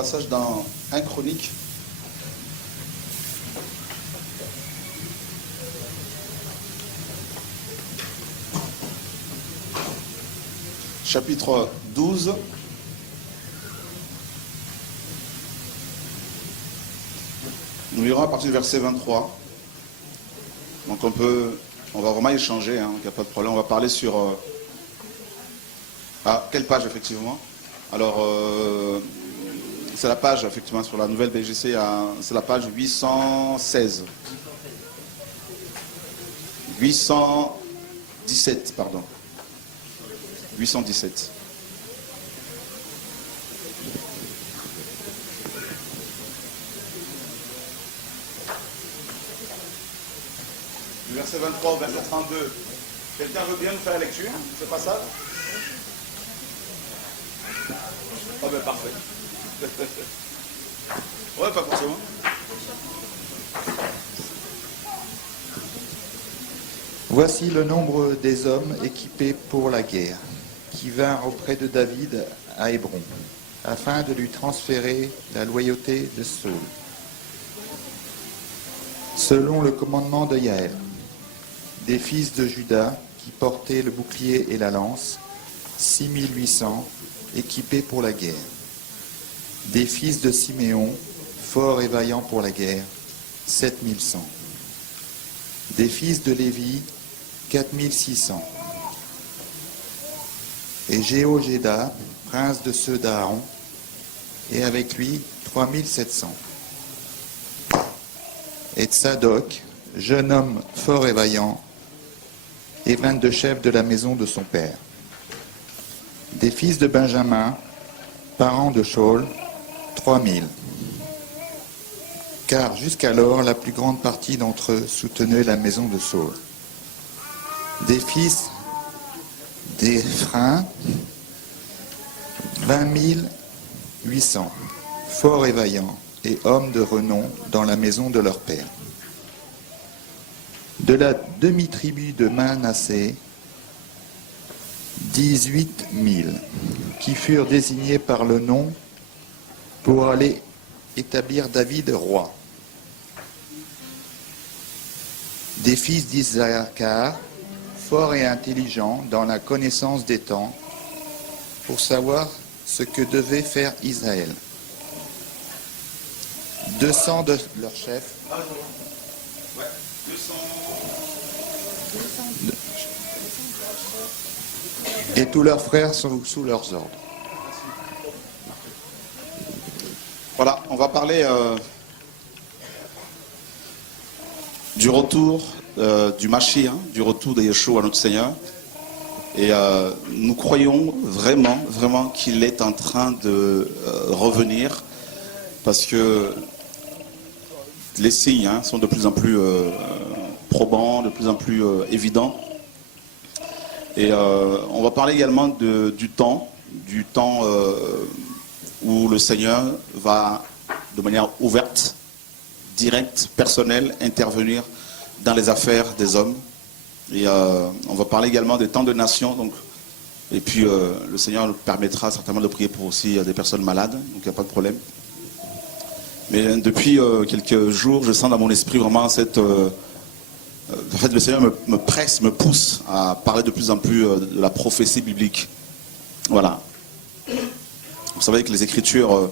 passage dans 1 Chronique. Chapitre 12. Nous lirons à partir du verset 23. Donc on va vraiment échanger, hein, il n'y a pas de problème. On va parler sur... quelle page effectivement? Alors, c'est la page effectivement sur la nouvelle BGC, c'est la page 816. 817, pardon. 817. Du verset 23 au verset 32. Quelqu'un veut bien nous faire la lecture? C'est pas ça? Oh ben parfait. Ouais, pas forcément. Voici le nombre des hommes équipés pour la guerre, qui vinrent auprès de David à Hébron, afin de lui transférer la loyauté de Saül. Selon le commandement de Yaël, des fils de Juda qui portaient le bouclier et la lance, 6800 équipés pour la guerre. Des fils de Siméon, forts et vaillants pour la guerre, 7100. Des fils de Lévi, 4600. Et Jéhojéda, prince de ceux d'Aaron, et avec lui 3700. Et Tsadok, jeune homme fort et vaillant, et 22 chefs de la maison de son père. Des fils de Benjamin, parents de Shaul, 3000. Car jusqu'alors, la plus grande partie d'entre eux soutenait la maison de Saul. Des fils d'Éphraïm, 20 800, forts et vaillants, et hommes de renom dans la maison de leur père. De la demi-tribu de Manassé, 18 000, qui furent désignés par le nom pour aller établir David roi. Des fils d'Issachar, forts et intelligents dans la connaissance des temps, pour savoir ce que devait faire Israël. 200 de leurs chefs. Et tous leurs frères sont sous leurs ordres. Voilà, on va parler du retour du Mashiach, du retour de Yeshua, notre Seigneur. Et nous croyons vraiment qu'il est en train de revenir, parce que les signes sont de plus en plus probants, de plus en plus évidents. Et on va parler également du temps où le Seigneur va, de manière ouverte, directe, personnelle, intervenir dans les affaires des hommes. Et on va parler également des temps de nation. Donc, et puis le Seigneur nous permettra certainement de prier pour aussi des personnes malades, donc il n'y a pas de problème. Mais depuis quelques jours, je sens dans mon esprit vraiment cette... en fait, le Seigneur me presse, me pousse à parler de plus en plus de la prophétie biblique. Voilà. Vous savez que les Écritures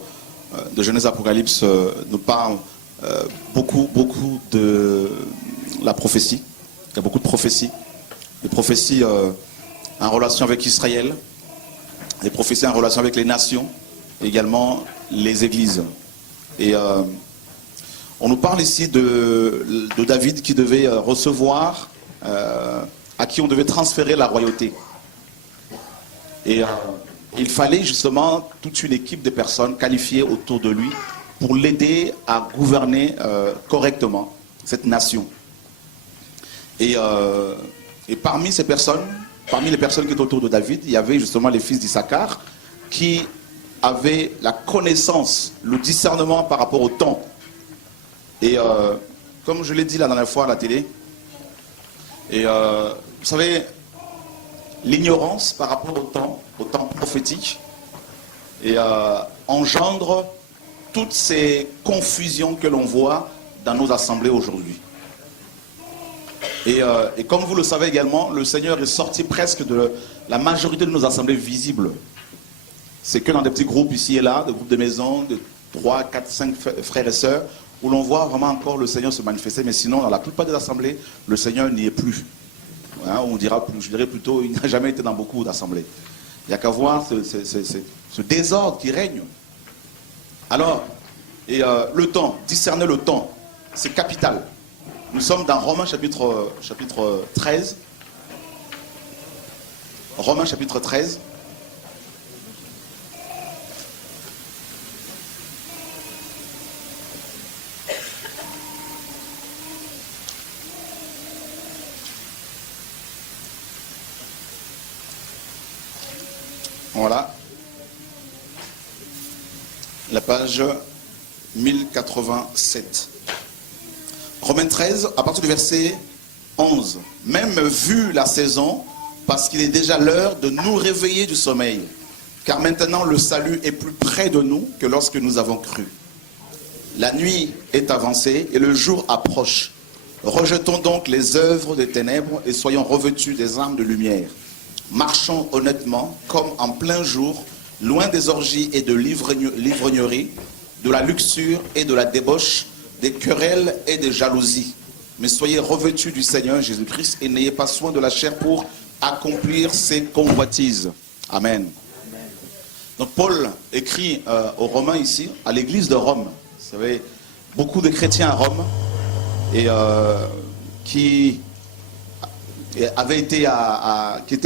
de Genèse Apocalypse nous parlent beaucoup de la prophétie. Il y a beaucoup de prophéties. Des prophéties en relation avec Israël, des prophéties en relation avec les nations, et également les églises. Et on nous parle ici de David qui devait recevoir, à qui on devait transférer la royauté. Et il fallait justement toute une équipe de personnes qualifiées autour de lui pour l'aider à gouverner correctement cette nation. Et parmi ces personnes, parmi les personnes qui étaient autour de David, il y avait justement les fils d'Issachar qui avaient la connaissance, le discernement par rapport au temps. Et comme je l'ai dit la dernière fois à la télé, et vous savez, l'ignorance par rapport au temps prophétique, et engendre toutes ces confusions que l'on voit dans nos assemblées aujourd'hui. Et comme vous le savez également, le Seigneur est sorti presque de la majorité de nos assemblées visibles. C'est que dans des petits groupes ici et là, des groupes de maisons, de 3, 4, 5 frères et sœurs, où l'on voit vraiment encore le Seigneur se manifester. Mais sinon, dans la plupart des assemblées, le Seigneur n'y est plus. Hein, je dirais plutôt, il n'a jamais été dans beaucoup d'assemblées. Il n'y a qu'à voir ce désordre qui règne. Alors, le temps, discerner le temps, c'est capital. Nous sommes dans Romains chapitre 13. Romains chapitre 13. Voilà. La page 1087. Romains 13, à partir du verset 11. Même vu la saison, parce qu'il est déjà l'heure de nous réveiller du sommeil. Car maintenant le salut est plus près de nous que lorsque nous avons cru. La nuit est avancée et le jour approche. Rejetons donc les œuvres des ténèbres et soyons revêtus des armes de lumière. Marchons honnêtement, comme en plein jour, loin des orgies et de l'ivrognerie, de la luxure et de la débauche, des querelles et des jalousies. Mais soyez revêtus du Seigneur Jésus-Christ et n'ayez pas soin de la chair pour accomplir ses convoitises. Amen. Donc Paul écrit aux Romains ici, à l'église de Rome. Vous savez, beaucoup de chrétiens à Rome et qui étaient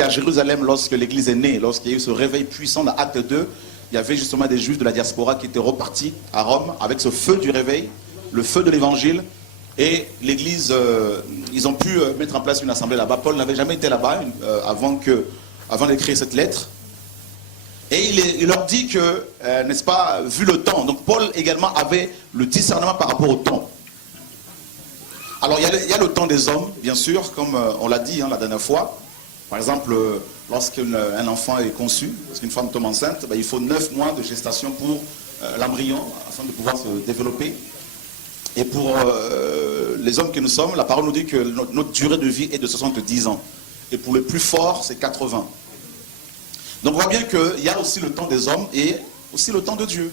à Jérusalem lorsque l'église est née, lorsqu'il y a eu ce réveil puissant dans Acte 2. Il y avait justement des juifs de la diaspora qui étaient repartis à Rome avec ce feu du réveil, le feu de l'évangile. Et l'église, ils ont pu mettre en place une assemblée là-bas. Paul n'avait jamais été là-bas avant d'écrire cette lettre. Et il leur dit que, n'est-ce pas, vu le temps. Donc Paul également avait le discernement par rapport au temps. Alors il y a le temps des hommes, bien sûr, comme on l'a dit la dernière fois. Par exemple, lorsqu'un enfant est conçu, lorsqu'une femme tombe enceinte, il faut 9 mois de gestation pour l'embryon, afin de pouvoir se développer. Et pour les hommes que nous sommes, la parole nous dit que notre durée de vie est de 70 ans. Et pour les plus forts, c'est 80. Donc on voit bien qu'il y a aussi le temps des hommes et aussi le temps de Dieu.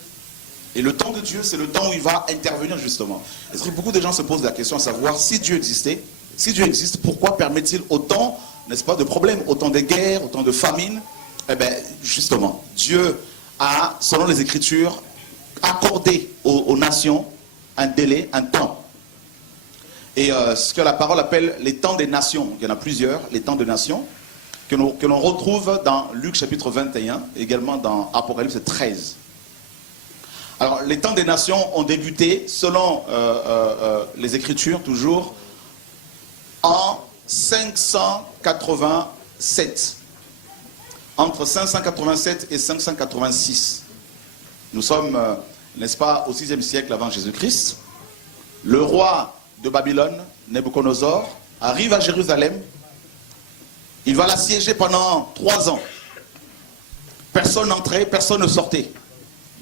Et le temps de Dieu, c'est le temps où il va intervenir justement. Est-ce que beaucoup de gens se posent la question à savoir si Dieu existait, si Dieu existe, pourquoi permet-il autant, n'est-ce pas, de problèmes, autant de guerres, autant de famines? Eh bien, justement, Dieu a, selon les Écritures, accordé aux nations un délai, un temps. Et ce que la parole appelle les temps des nations, il y en a plusieurs, les temps des nations, que l'on retrouve dans Luc chapitre 21, également dans Apocalypse 13. Alors, les temps des nations ont débuté, selon les Écritures, toujours, en 587. Entre 587 et 586. Nous sommes, n'est-ce pas, au 6e siècle avant Jésus-Christ. Le roi de Babylone, Nebuchadnezzar, arrive à Jérusalem. Il va l'assiéger pendant 3 ans. Personne n'entrait, personne ne sortait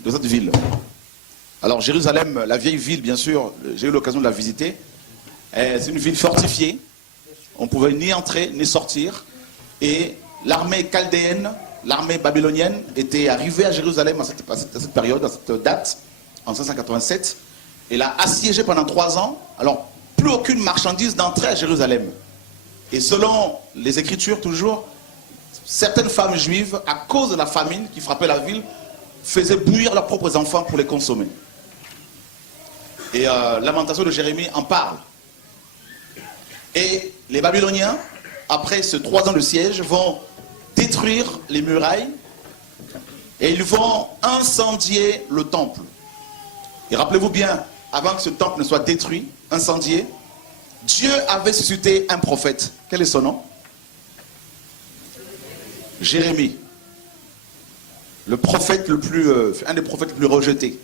de cette ville. Alors Jérusalem, la vieille ville, bien sûr, j'ai eu l'occasion de la visiter. C'est une ville fortifiée. On ne pouvait ni entrer, ni sortir. Et l'armée chaldéenne, l'armée babylonienne, était arrivée à Jérusalem à cette période, à cette date, en 587. Et l'a assiégée pendant 3 ans. Alors, plus aucune marchandise n'entrait à Jérusalem. Et selon les Écritures, toujours, certaines femmes juives, à cause de la famine qui frappait la ville, faisaient bouillir leurs propres enfants pour les consommer. Et Lamentation de Jérémie en parle. Et les Babyloniens, après ces 3 ans de siège, vont détruire les murailles et ils vont incendier le temple. Et rappelez-vous bien, avant que ce temple ne soit détruit, incendié, Dieu avait suscité un prophète. Quel est son nom? Jérémie. Le prophète un des prophètes les plus rejetés.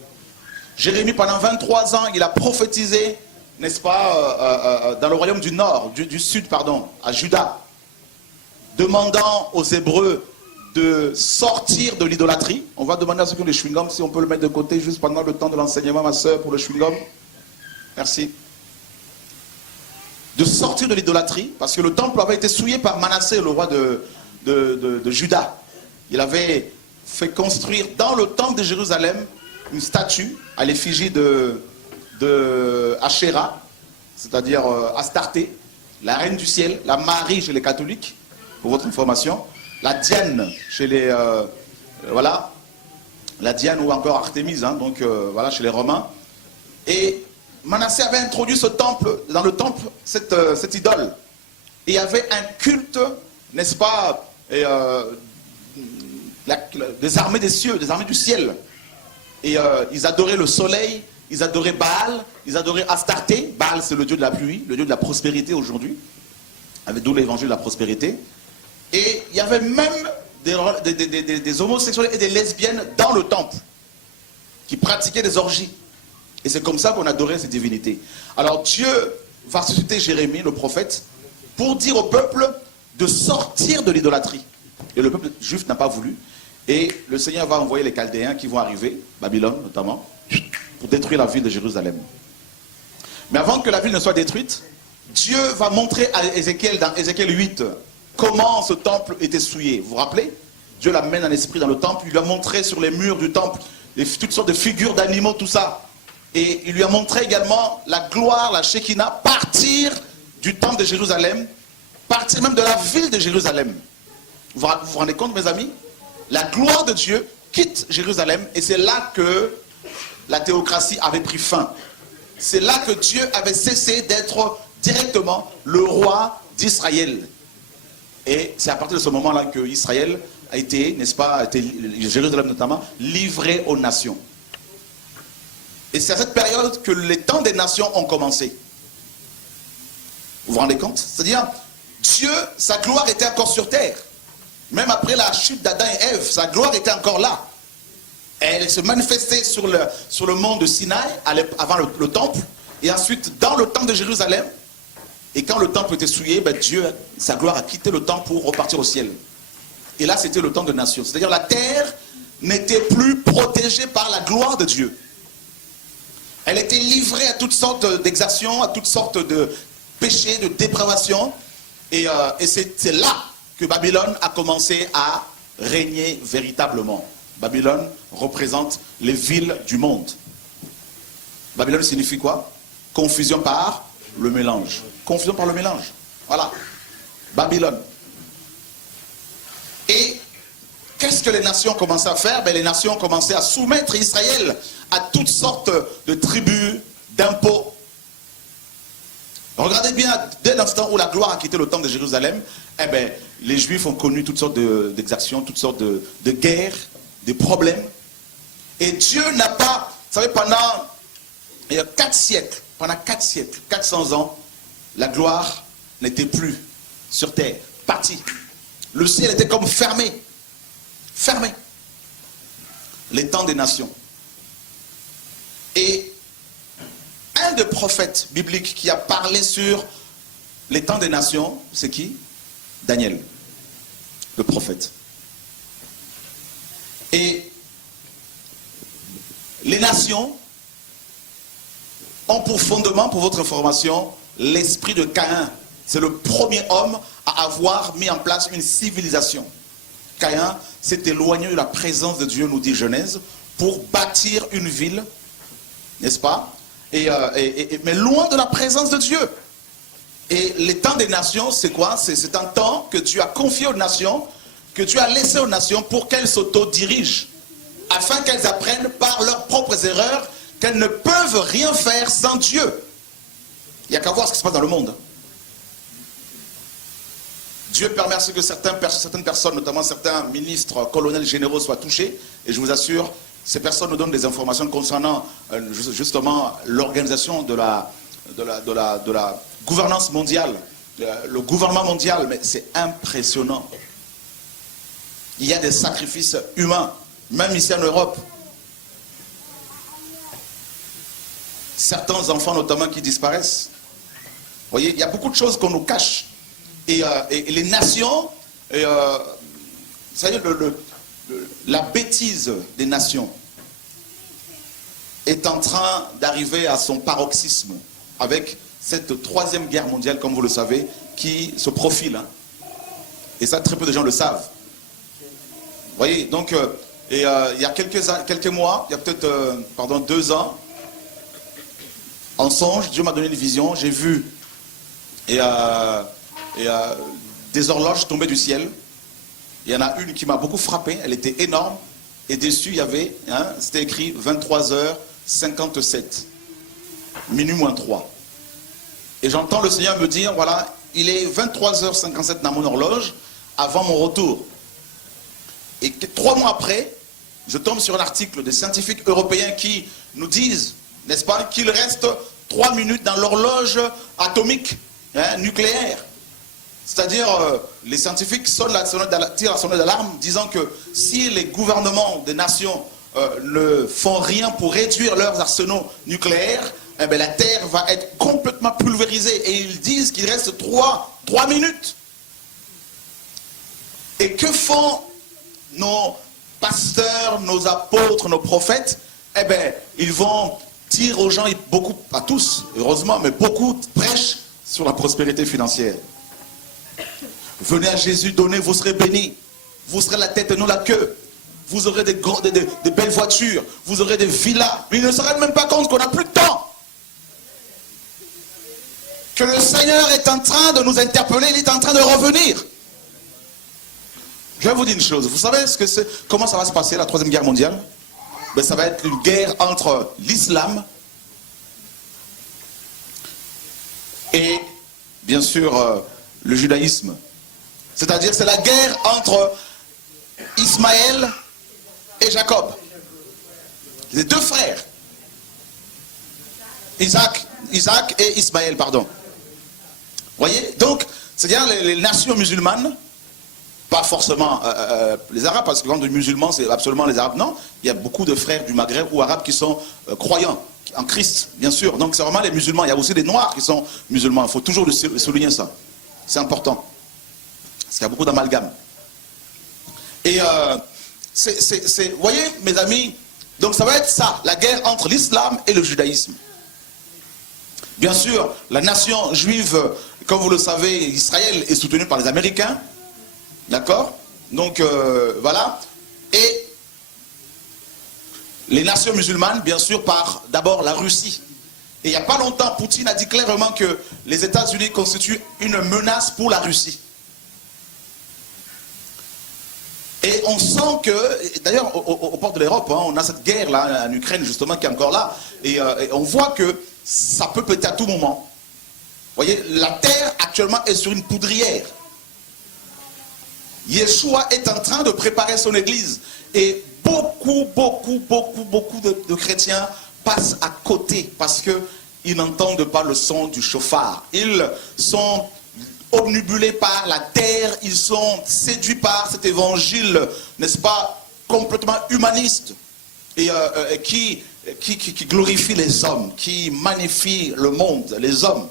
Jérémie, pendant 23 ans, il a prophétisé, n'est-ce pas, dans le royaume du nord, du sud, pardon, à Juda, demandant aux Hébreux de sortir de l'idolâtrie. On va demander à ceux qui ont les chewing-gums si on peut le mettre de côté juste pendant le temps de l'enseignement, ma soeur, pour le chewing-gum. Merci. De sortir de l'idolâtrie, parce que le temple avait été souillé par Manassé, le roi de Juda. Il avait fait construire dans le temple de Jérusalem une statue à l'effigie de Asherah, c'est-à-dire Astarté, la reine du ciel, la Marie chez les catholiques, pour votre information, la Diane chez les... voilà, la Diane ou encore Artémise, hein, donc voilà, chez les Romains. Et Manassé avait introduit ce temple, dans le temple, cette idole. Et il y avait un culte, n'est-ce pas, des armées des cieux, des armées du ciel. Et ils adoraient le soleil, ils adoraient Baal, ils adoraient Astarté. Baal, c'est le dieu de la pluie, le dieu de la prospérité aujourd'hui, d'où l'évangile de la prospérité. Et il y avait même des homosexuels et des lesbiennes dans le temple qui pratiquaient des orgies. Et c'est comme ça qu'on adorait ces divinités. Alors Dieu va susciter Jérémie, le prophète, pour dire au peuple de sortir de l'idolâtrie. Et le peuple juif n'a pas voulu. Et le Seigneur va envoyer les Chaldéens qui vont arriver, Babylone notamment, pour détruire la ville de Jérusalem. Mais avant que la ville ne soit détruite, Dieu va montrer à Ézéchiel, dans Ézéchiel 8, comment ce temple était souillé. Vous vous rappelez? Dieu l'amène en esprit dans le temple, il lui a montré sur les murs du temple toutes sortes de figures d'animaux, tout ça. Et il lui a montré également la gloire, la Shekinah, partir du temple de Jérusalem, partir même de la ville de Jérusalem. Vous vous rendez compte, mes amis? La gloire de Dieu quitte Jérusalem et c'est là que la théocratie avait pris fin. C'est là que Dieu avait cessé d'être directement le roi d'Israël. Et c'est à partir de ce moment-là que Israël a été, n'est-ce pas, Jérusalem notamment, livré aux nations. Et c'est à cette période que les temps des nations ont commencé. Vous vous rendez compte? C'est-à-dire, Dieu, sa gloire était encore sur terre. Même après la chute d'Adam et Ève, sa gloire était encore là. Elle se manifestait sur le mont de Sinaï, avant le temple, et ensuite dans le temple de Jérusalem. Et quand le temple était souillé, ben Dieu, sa gloire a quitté le temple pour repartir au ciel. Et là, c'était le temps de nation. C'est-à-dire la terre n'était plus protégée par la gloire de Dieu. Elle était livrée à toutes sortes d'exactions, à toutes sortes de péchés, de dépravation. Et c'est là que Babylone a commencé à régner véritablement. Babylone représente les villes du monde. Babylone signifie quoi? Confusion par le mélange. Confusion par le mélange. Voilà. Babylone. Et qu'est-ce que les nations commençaient à faire? Ben, les nations ont commencé à soumettre Israël à toutes sortes de tribus, d'impôts. Regardez bien, dès l'instant où la gloire a quitté le temple de Jérusalem, eh ben, les Juifs ont connu toutes sortes d'exactions, toutes sortes de guerres, des problèmes. Et Dieu n'a pas, vous savez, pendant 4 siècles, 400 ans, la gloire n'était plus sur terre, partie. Le ciel était comme fermé. Fermé. Les temps des nations. Et un des prophètes bibliques qui a parlé sur les temps des nations, c'est qui? Daniel, le prophète. Et les nations ont pour fondement, pour votre information, l'esprit de Caïn. C'est le premier homme à avoir mis en place une civilisation. Caïn s'est éloigné de la présence de Dieu, nous dit Genèse, pour bâtir une ville, n'est-ce pas? Mais loin de la présence de Dieu. Et les temps des nations, c'est quoi? C'est un temps que Dieu a confié aux nations, que Dieu a laissé aux nations pour qu'elles s'auto-dirigent, afin qu'elles apprennent par leurs propres erreurs qu'elles ne peuvent rien faire sans Dieu. Il n'y a qu'à voir ce qui se passe dans le monde. Dieu permet à ce que certaines personnes, notamment certains ministres, colonels généraux, soient touchés. Et je vous assure, ces personnes nous donnent des informations concernant justement l'organisation de la gouvernance mondiale, le gouvernement mondial. Mais c'est impressionnant. Il y a des sacrifices humains, même ici en Europe. Certains enfants notamment qui disparaissent. Vous voyez, il y a beaucoup de choses qu'on nous cache. Et les nations savez, la bêtise des nations est en train d'arriver à son paroxysme avec cette troisième guerre mondiale, comme vous le savez, qui se profile. Hein. Et ça, très peu de gens le savent. Vous voyez, donc, il y a quelques mois, il y a peut-être 2 ans, en songe, Dieu m'a donné une vision, j'ai vu des horloges tomber du ciel. Il y en a une qui m'a beaucoup frappé, elle était énorme, et dessus il y avait, hein, c'était écrit 23h57, minuit moins 3. Et j'entends le Seigneur me dire, voilà, il est 23h57 dans mon horloge, avant mon retour. Et 3 mois après, je tombe sur un article des scientifiques européens qui nous disent, n'est-ce pas, qu'il reste 3 minutes dans l'horloge atomique, hein, nucléaire. C'est-à-dire, les scientifiques tirent la sonnette d'alarme, disant que si les gouvernements des nations ne font rien pour réduire leurs arsenaux nucléaires, eh bien, la Terre va être complètement pulvérisée. Et ils disent qu'il reste 3 minutes. Et que font nos pasteurs, nos apôtres, nos prophètes? Eh bien, ils vont dire aux gens, beaucoup, pas tous, heureusement, mais beaucoup prêchent sur la prospérité financière. Venez à Jésus, donnez, vous serez bénis. Vous serez la tête et non la queue. Vous aurez des belles voitures. Vous aurez des villas. Mais ils ne se rendent même pas compte qu'on n'a plus de temps. Que le Seigneur est en train de nous interpeller. Il est en train de revenir. Je vais vous dire une chose. Vous savez comment ça va se passer, la Troisième Guerre mondiale? Ben, ça va être une guerre entre l'islam et, bien sûr, le judaïsme. C'est-à-dire, c'est la guerre entre Ismaël et Jacob. Les 2 frères. Isaac et Ismaël, pardon. Vous voyez? Donc, c'est-à-dire les nations musulmanes, pas forcément les Arabes, parce que quand on dit musulmans, c'est absolument les Arabes, non. Il y a beaucoup de frères du Maghreb ou Arabes qui sont croyants en Christ, bien sûr. Donc, c'est vraiment les musulmans. Il y a aussi des Noirs qui sont musulmans. Il faut toujours souligner ça. C'est important. Parce qu'il y a beaucoup d'amalgame. Et vous voyez, mes amis, donc ça va être ça, la guerre entre l'islam et le judaïsme. Bien sûr, la nation juive, comme vous le savez, Israël est soutenue par les Américains. D'accord? Donc, voilà. Et les nations musulmanes, bien sûr, par d'abord la Russie. Et il n'y a pas longtemps, Poutine a dit clairement que les États-Unis constituent une menace pour la Russie. Et on sent que, d'ailleurs, au port de l'Europe, hein, on a cette guerre-là en Ukraine, justement, qui est encore là. Et on voit que ça peut péter à tout moment. Vous voyez, la terre, actuellement, est sur une poudrière. Yeshua est en train de préparer son église. Et beaucoup de chrétiens passent à côté parce qu'ils n'entendent pas le son du chauffard. Ils sont obnubilés par la terre, ils sont séduits par cet évangile, n'est-ce pas, complètement humaniste, et qui glorifie les hommes, qui magnifie le monde, les hommes.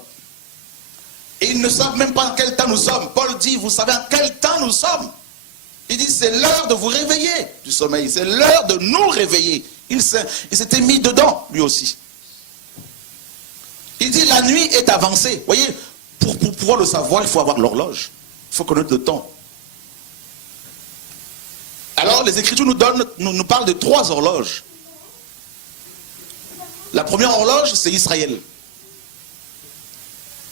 Et ils ne savent même pas en quel temps nous sommes. Paul dit, vous savez en quel temps nous sommes? Il dit, c'est l'heure de vous réveiller du sommeil, c'est l'heure de nous réveiller. Il s'était mis dedans, lui aussi. Il dit, la nuit est avancée. Vous voyez, pour pouvoir le savoir, il faut avoir l'horloge. Il faut connaître le temps. Alors, les Écritures nous parlent de 3 horloges. La première horloge, c'est Israël.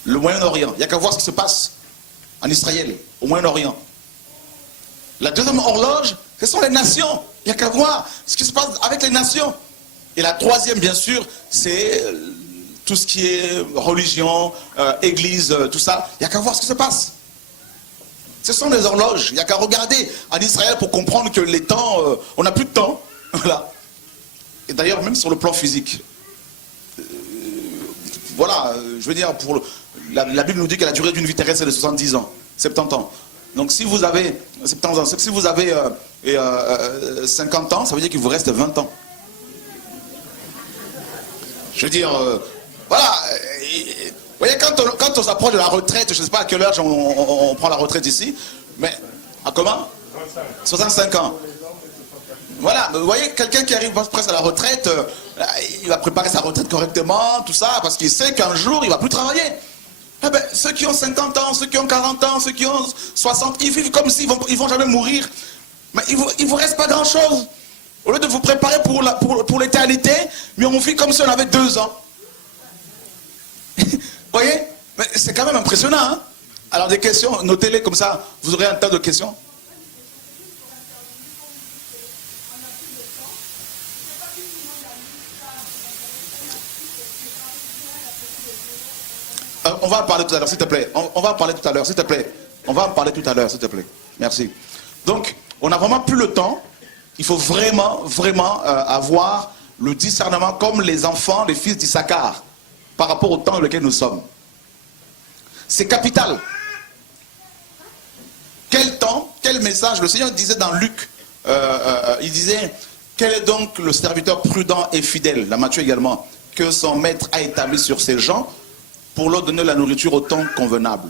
Le Moyen-Orient. Il n'y a qu'à voir ce qui se passe en Israël, au Moyen-Orient. La deuxième horloge, ce sont les nations. Il n'y a qu'à voir ce qui se passe avec les nations. Et la troisième, bien sûr, c'est tout ce qui est religion, église, tout ça. Il n'y a qu'à voir ce qui se passe. Ce sont des horloges. Il n'y a qu'à regarder en Israël pour comprendre que les temps, on n'a plus de temps. Voilà. Et d'ailleurs, même sur le plan physique. Voilà, je veux dire, la Bible nous dit que la durée d'une vie terrestre est de 70 ans, 70 ans. Donc si vous avez 70 ans, si vous avez 50 ans, ça veut dire qu'il vous reste 20 ans. Je veux dire, voilà. Vous voyez, quand on s'approche de la retraite, je ne sais pas à quelle heure on prend la retraite ici, mais comment 65 ans. Voilà, vous voyez, quelqu'un qui arrive presque à la retraite, il va préparer sa retraite correctement, tout ça, parce qu'il sait qu'un jour, il ne va plus travailler. Eh ben, ceux qui ont 50 ans, ceux qui ont 40 ans, ceux qui ont 60, ils vivent comme s'ils ils vont jamais mourir. Mais il ne vous reste pas grand-chose. Au lieu de vous préparer pour l'éternité, mais on vit comme si on avait 2 ans. Vous voyez? Mais c'est quand même impressionnant. Hein? Alors des questions, notez-les comme ça, vous aurez un tas de questions. On va en parler tout à l'heure, s'il te plaît. On va en parler tout à l'heure, s'il te plaît. On va en parler tout à l'heure, s'il te plaît. Merci. Donc, on n'a vraiment plus le temps. Il faut vraiment avoir le discernement comme les enfants, les fils d'Issachar, par rapport au temps dans lequel nous sommes. C'est capital. Quel temps, quel message? Le Seigneur disait dans Luc, il disait, quel est donc le serviteur prudent et fidèle, la Matthieu également, que son maître a établi sur ses gens pour leur donner la nourriture au temps convenable.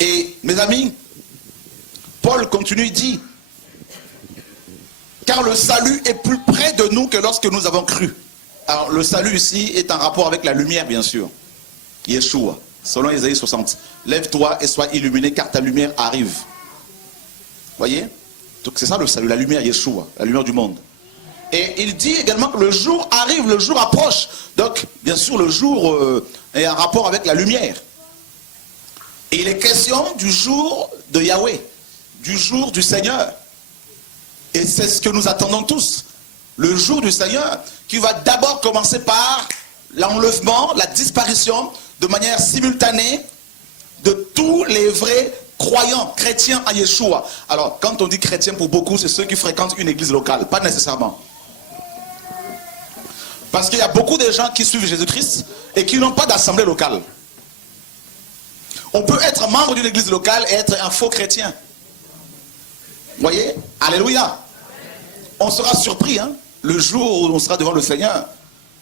Et mes amis, Paul continue, il dit, car le salut est plus près de nous que lorsque nous avons cru. Alors le salut ici est en rapport avec la lumière, bien sûr. Yeshua, selon Ésaïe 60. Lève-toi et sois illuminé car ta lumière arrive. Voyez? Donc c'est ça le salut, la lumière, Yeshua, la lumière du monde. Et il dit également que le jour arrive, le jour approche. Donc, bien sûr, le jour est en rapport avec la lumière. Et il est question du jour de Yahweh, du jour du Seigneur. Et c'est ce que nous attendons tous. Le jour du Seigneur qui va d'abord commencer par l'enlèvement, la disparition de manière simultanée de tous les vrais croyants, chrétiens à Yeshua. Alors, quand on dit chrétien pour beaucoup, c'est ceux qui fréquentent une église locale, pas nécessairement. Parce qu'il y a beaucoup de gens qui suivent Jésus-Christ et qui n'ont pas d'assemblée locale. On peut être membre d'une église locale et être un faux chrétien. Vous voyez? Alléluia. On sera surpris, hein, le jour où on sera devant le Seigneur,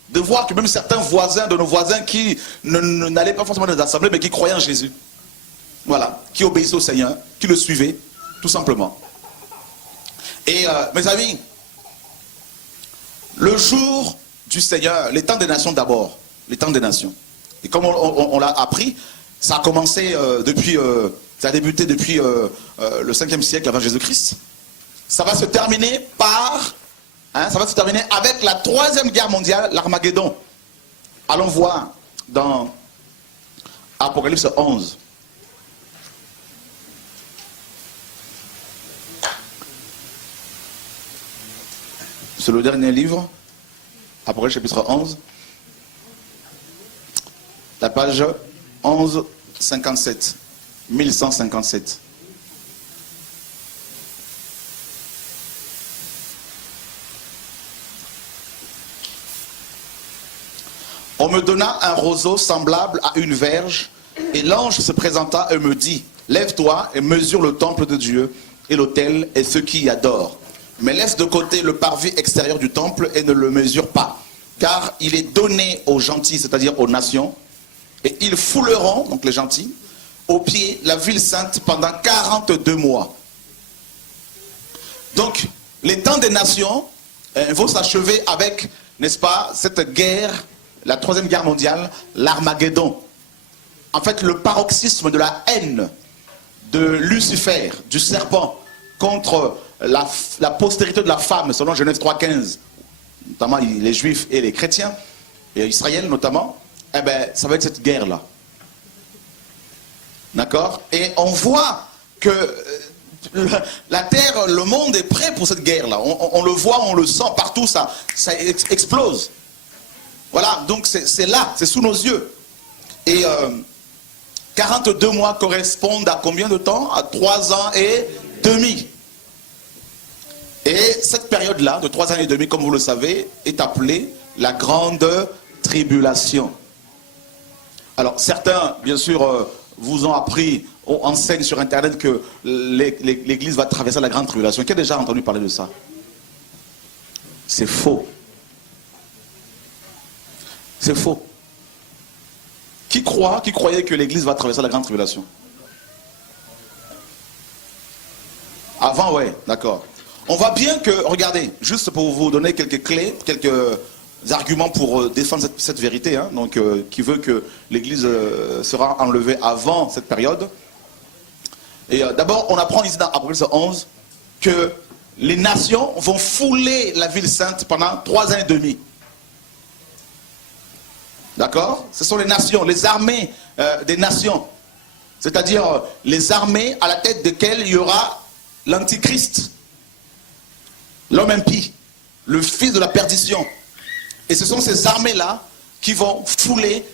de voir que même certains voisins de nos voisins qui n'allaient pas forcément dans les assemblées, mais qui croyaient en Jésus. Voilà, qui obéissaient au Seigneur, qui le suivaient, tout simplement. Et mes amis, le jour du Seigneur, les temps des nations d'abord, les temps des nations. Et comme on l'a appris, ça a commencé ça a débuté depuis le 5e siècle avant Jésus-Christ. Ça va se terminer par, ça va se terminer avec la 3e guerre mondiale, l'Armageddon. Allons voir dans Apocalypse 11. C'est le dernier livre, Apocalypse chapitre 11, la page 1157, 1157. On me donna un roseau semblable à une verge, et l'ange se présenta et me dit, lève-toi et mesure le temple de Dieu et l'autel et ceux qui y adorent. Mais laisse de côté le parvis extérieur du temple et ne le mesure pas. Car il est donné aux gentils, c'est-à-dire aux nations, et ils fouleront, donc les gentils, au pied la ville sainte pendant 42 mois. Donc, les temps des nations vont s'achever avec, n'est-ce pas, cette guerre, la 3e guerre mondiale, l'Armageddon. En fait, le paroxysme de la haine de Lucifer, du serpent, contre la postérité de la femme, selon Genèse 3,15, notamment les juifs et les chrétiens, et Israël notamment, eh bien, ça va être cette guerre-là. D'accord? Et on voit que la terre, le monde est prêt pour cette guerre-là. On le voit, on le sent partout, ça explose. Voilà, donc c'est là, c'est sous nos yeux. Et 42 mois correspondent à combien de temps? À 3 ans et demi. Et cette période-là, de 3 ans et demi, comme vous le savez, est appelée la grande tribulation. Alors, certains, bien sûr, vous ont appris, enseignent sur Internet que l'Église va traverser la grande tribulation. Qui a déjà entendu parler de ça? C'est faux. C'est faux. Qui croyait que l'Église va traverser la grande tribulation? Avant, ouais, d'accord. On voit bien que, regardez, juste pour vous donner quelques clés, quelques arguments pour défendre cette vérité, hein, donc, qui veut que l'Église sera enlevée avant cette période. Et d'abord, on apprend ici dans Apocalypse 11 que les nations vont fouler la ville sainte pendant 3 ans et demi. D'accord? Ce sont les nations, les armées des nations. C'est-à-dire les armées à la tête desquelles il y aura l'Antichrist, l'homme impie, le fils de la perdition. Et ce sont ces armées-là qui vont fouler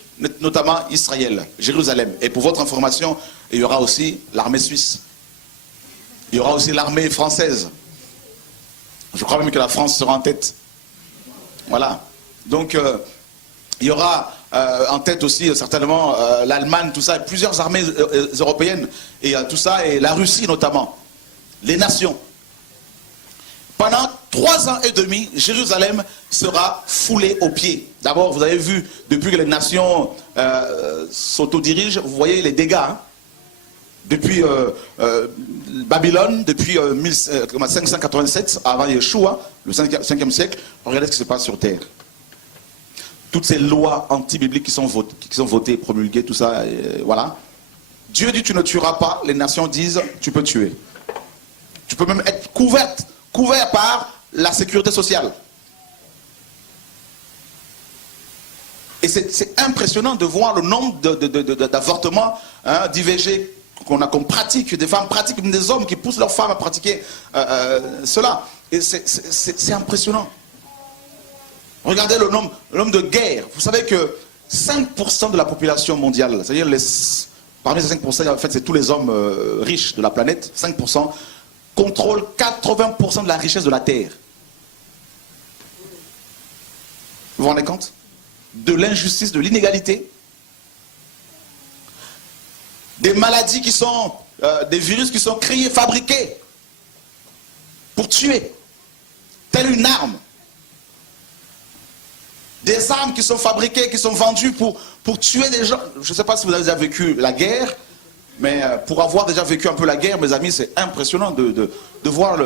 notamment Israël, Jérusalem. Et pour votre information, il y aura aussi l'armée suisse. Il y aura aussi l'armée française. Je crois même que la France sera en tête. Voilà. Donc, il y aura en tête aussi certainement l'Allemagne, tout ça, et plusieurs armées européennes, et tout ça, et la Russie notamment. Les nations. Pendant 3 ans et demi, Jérusalem sera foulée aux pieds. D'abord, vous avez vu, depuis que les nations s'autodirigent, vous voyez les dégâts. Hein? Depuis Babylone, depuis 587, avant Yeshua, le 5e siècle, regardez ce qui se passe sur terre. Toutes ces lois anti-bibliques qui sont votées, promulguées, tout ça, voilà. Dieu dit tu ne tueras pas, les nations disent tu peux tuer. Tu peux même être couvert par la sécurité sociale. Et c'est impressionnant de voir le nombre d'avortements, hein, d'IVG qu'on pratique, des femmes pratiquent, même des hommes qui poussent leurs femmes à pratiquer cela. Et c'est impressionnant. Regardez le nombre de guerres. Vous savez que 5% de la population mondiale, c'est-à-dire parmi ces 5%, en fait, c'est tous les hommes riches de la planète, 5%, contrôlent 80% de la richesse de la Terre. Vous vous rendez compte? De l'injustice, de l'inégalité. Des maladies qui sont, des virus qui sont créés, fabriqués pour tuer, telle une arme. Des armes qui sont fabriquées, qui sont vendues pour tuer des gens. Je ne sais pas si vous avez déjà vécu la guerre, mais pour avoir déjà vécu un peu la guerre, mes amis, c'est impressionnant de voir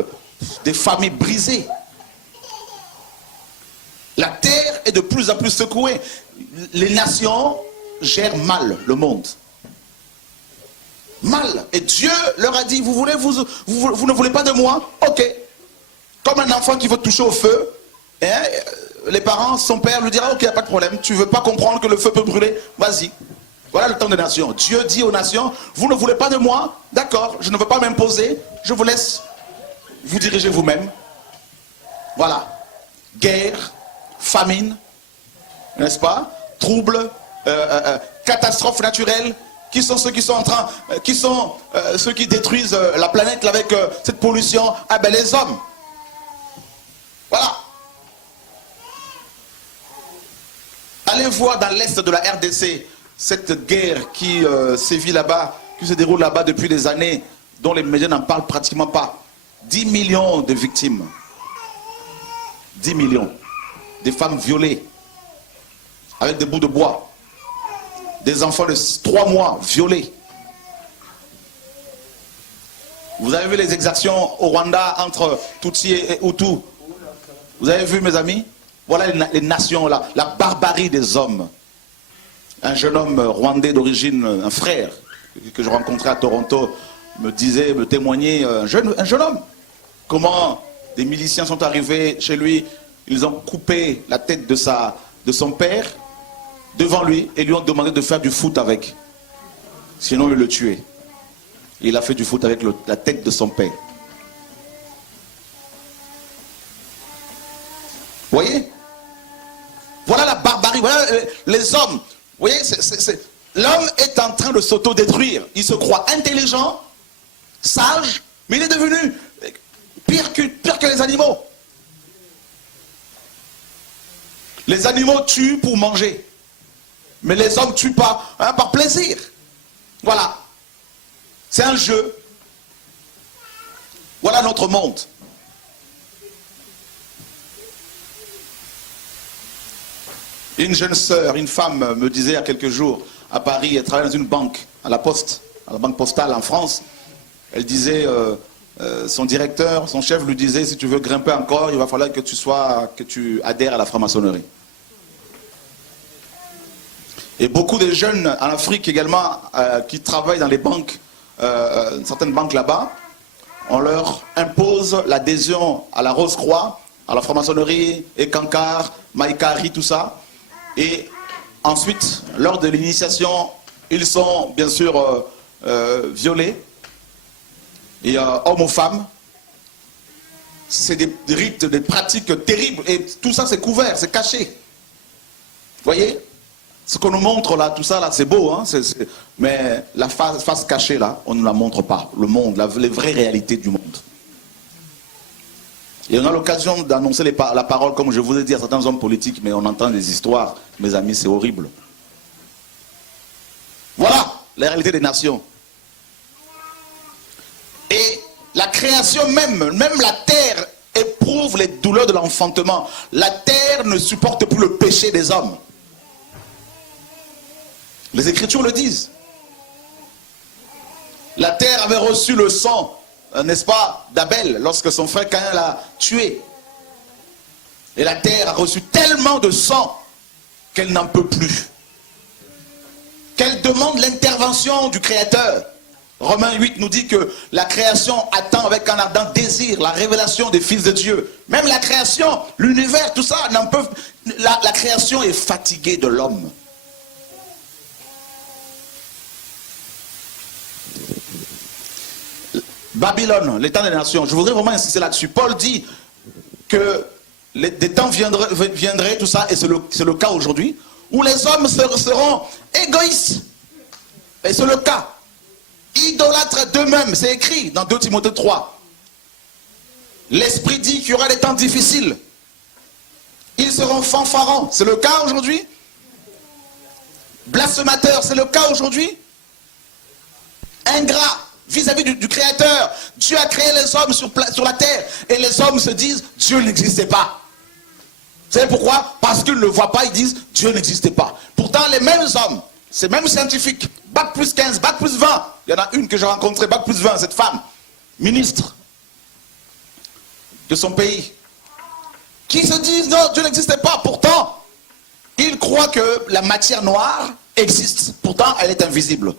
des familles brisées. La terre est de plus en plus secouée. Les nations gèrent mal le monde. Mal. Et Dieu leur a dit, vous ne voulez pas de moi? Ok. Comme un enfant qui veut toucher au feu, hein, les parents, son père lui dira, ok, il n'y a pas de problème, tu ne veux pas comprendre que le feu peut brûler, vas-y. Voilà le temps des nations. Dieu dit aux nations, vous ne voulez pas de moi? D'accord, je ne veux pas m'imposer, je vous laisse vous diriger vous-même. Voilà. Guerre, famine, n'est-ce pas? Troubles, catastrophes naturelles. Qui sont ceux qui sont en train, ceux qui détruisent la planète avec cette pollution? Ah ben les hommes. Voilà. Allez voir dans l'est de la RDC cette guerre qui sévit là-bas, qui se déroule là-bas depuis des années, dont les médias n'en parlent pratiquement pas. 10 millions de victimes. 10 millions. Des femmes violées avec des bouts de bois. Des enfants de 3 mois violés. Vous avez vu les exactions au Rwanda entre Tutsi et Hutu? Vous avez vu, mes amis? Voilà les nations, la barbarie des hommes. Un jeune homme rwandais d'origine, un frère que je rencontrais à Toronto, me témoignait, un jeune homme. Comment des miliciens sont arrivés chez lui, ils ont coupé la tête de son père devant lui et lui ont demandé de faire du foot avec. Sinon, il le tuait. Il a fait du foot avec la tête de son père. Vous voyez? Voilà la barbarie, voilà les hommes. Vous voyez, l'homme est en train de s'autodétruire. Il se croit intelligent, sage, mais il est devenu pire que les animaux. Les animaux tuent pour manger. Mais les hommes tuent pas, hein, par plaisir. Voilà. C'est un jeu. Voilà notre monde. Une jeune sœur, une femme me disait il y a quelques jours, à Paris, elle travaille dans une banque, à la Poste, à la banque postale en France. Elle disait, son directeur, son chef lui disait, si tu veux grimper encore, il va falloir que tu adhères à la franc-maçonnerie. Et beaucoup de jeunes en Afrique également, qui travaillent dans les banques, certaines banques là-bas, on leur impose l'adhésion à la Rose-Croix, à la franc-maçonnerie, Ekankar, Maïkari, tout ça. Et ensuite, lors de l'initiation, ils sont bien sûr violés. Et hommes ou femmes. C'est des rites, des pratiques terribles. Et tout ça, c'est couvert, c'est caché. Vous voyez? Ce qu'on nous montre là, tout ça là, c'est beau, hein, mais la face cachée là, on ne la montre pas. Le monde, les vraies réalités du monde. Et on a l'occasion d'annoncer la parole, comme je vous ai dit à certains hommes politiques, mais on entend des histoires, mes amis, c'est horrible. Voilà la réalité des nations. Et la création même la terre éprouve les douleurs de l'enfantement. La terre ne supporte plus le péché des hommes. Les Écritures le disent. La terre avait reçu le sang, n'est-ce pas, d'Abel, lorsque son frère Caïn l'a tué. Et la terre a reçu tellement de sang qu'elle n'en peut plus. Qu'elle demande l'intervention du Créateur. Romains 8 nous dit que la création attend avec un ardent désir la révélation des fils de Dieu. Même la création, l'univers, tout ça, n'en peuvent. La création est fatiguée de l'homme. Babylone, l'état des nations, je voudrais vraiment insister là-dessus. Paul dit que des temps viendraient, tout ça, et c'est le cas aujourd'hui, où les hommes seront égoïstes. Et c'est le cas. Idolâtres d'eux-mêmes, c'est écrit dans 2 Timothée 3. L'Esprit dit qu'il y aura des temps difficiles. Ils seront fanfarons, c'est le cas aujourd'hui. Blasphémateurs, c'est le cas aujourd'hui. Ingrats vis-à-vis du Créateur. Dieu a créé les hommes sur la terre. Et les hommes se disent, Dieu n'existait pas. Vous savez pourquoi? Parce qu'ils ne le voient pas, ils disent, Dieu n'existait pas. Pourtant, les mêmes hommes, ces mêmes scientifiques, bac plus 15, bac plus 20. Il y en a une que j'ai rencontrée, bac plus 20, cette femme, ministre de son pays, qui se disent, non, Dieu n'existait pas. Pourtant, ils croient que la matière noire existe. Pourtant, elle est invisible.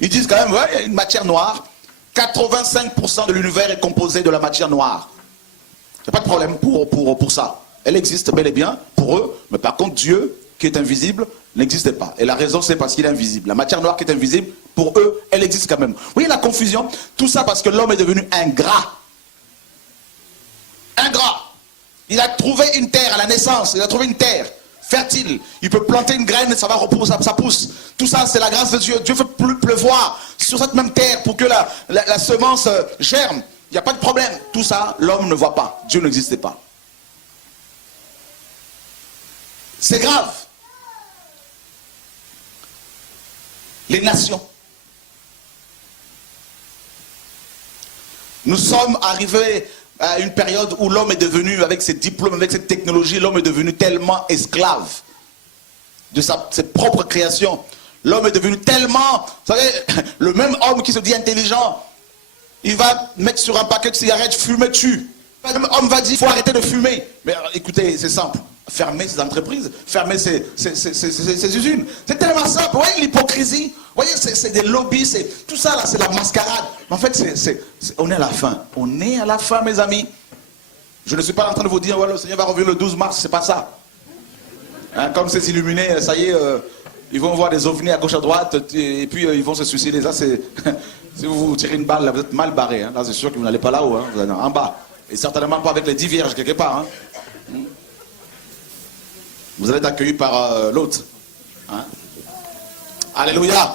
Ils disent quand même, ouais, il y a une matière noire. 85% de l'univers est composé de la matière noire. Il n'y a pas de problème pour ça. Elle existe bel et bien pour eux, mais par contre Dieu, qui est invisible, n'existait pas. Et la raison, c'est parce qu'il est invisible. La matière noire qui est invisible, pour eux, elle existe quand même. Vous voyez la confusion? Tout ça parce que l'homme est devenu ingrat. Ingrat. Il a trouvé une terre à la naissance, il a trouvé une terre fertile. Il peut planter une graine et ça va repousser, ça pousse. Tout ça, c'est la grâce de Dieu. Dieu fait pleuvoir sur cette même terre pour que la semence germe. Il n'y a pas de problème. Tout ça, l'homme ne voit pas. Dieu n'existait pas. C'est grave. Les nations. Nous sommes arrivés à une période où l'homme est devenu, avec ses diplômes, avec cette technologie, l'homme est devenu tellement esclave de ses propres créations. L'homme est devenu tellement, vous savez, le même homme qui se dit intelligent, il va mettre sur un paquet de cigarettes, fumer dessus. Le même homme va dire, il faut arrêter de fumer. Mais écoutez, c'est simple. Fermer ses entreprises, fermer ses usines. C'est tellement simple. Vous voyez l'hypocrisie? Vous voyez, c'est des lobbies, tout ça là, c'est la mascarade. Mais en fait, on est à la fin. On est à la fin, mes amis. Je ne suis pas en train de vous dire, voilà, le Seigneur va revenir le 12 mars, c'est pas ça. Hein, comme c'est illuminé, ça y est, ils vont voir des ovnis à gauche à droite, et puis ils vont se suicider. Ça, c'est. Si vous tirez une balle, là, vous êtes mal barré. Hein. Là, c'est sûr que vous n'allez pas là-haut, hein. Vous allez en bas. Et certainement pas avec les 10 vierges quelque part. Hein. Vous allez être accueillis par l'autre. Hein? Alléluia.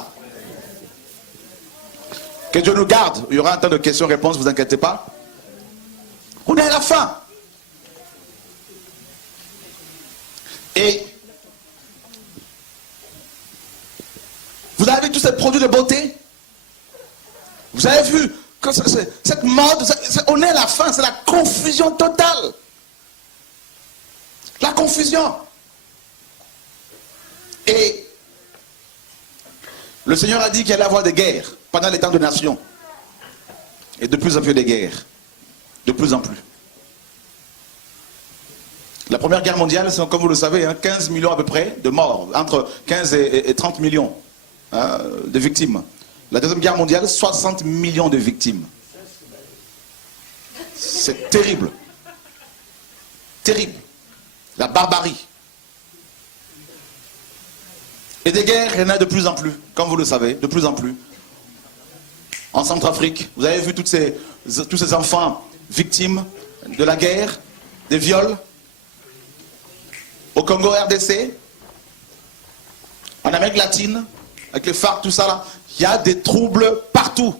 Que Dieu nous garde. Il y aura un temps de questions-réponses, ne vous inquiétez pas. On est à la fin. Et vous avez vu tous ces produits de beauté? Vous avez vu que cette mode, on est à la fin, c'est la confusion totale. La confusion. Et le Seigneur a dit qu'il allait y avoir des guerres pendant les temps de nations. Et de plus en plus des guerres. De plus en plus. La Première Guerre mondiale, c'est, comme vous le savez, 15 millions à peu près de morts, entre 15 et 30 millions de victimes. La Deuxième Guerre mondiale, 60 millions de victimes. C'est terrible. Terrible. La barbarie. Et des guerres, il y en a de plus en plus, comme vous le savez, de plus en plus. En Centrafrique, vous avez vu tous ces enfants victimes de la guerre, des viols. Au Congo RDC, en Amérique latine, avec les FARC, tout ça là, il y a des troubles partout.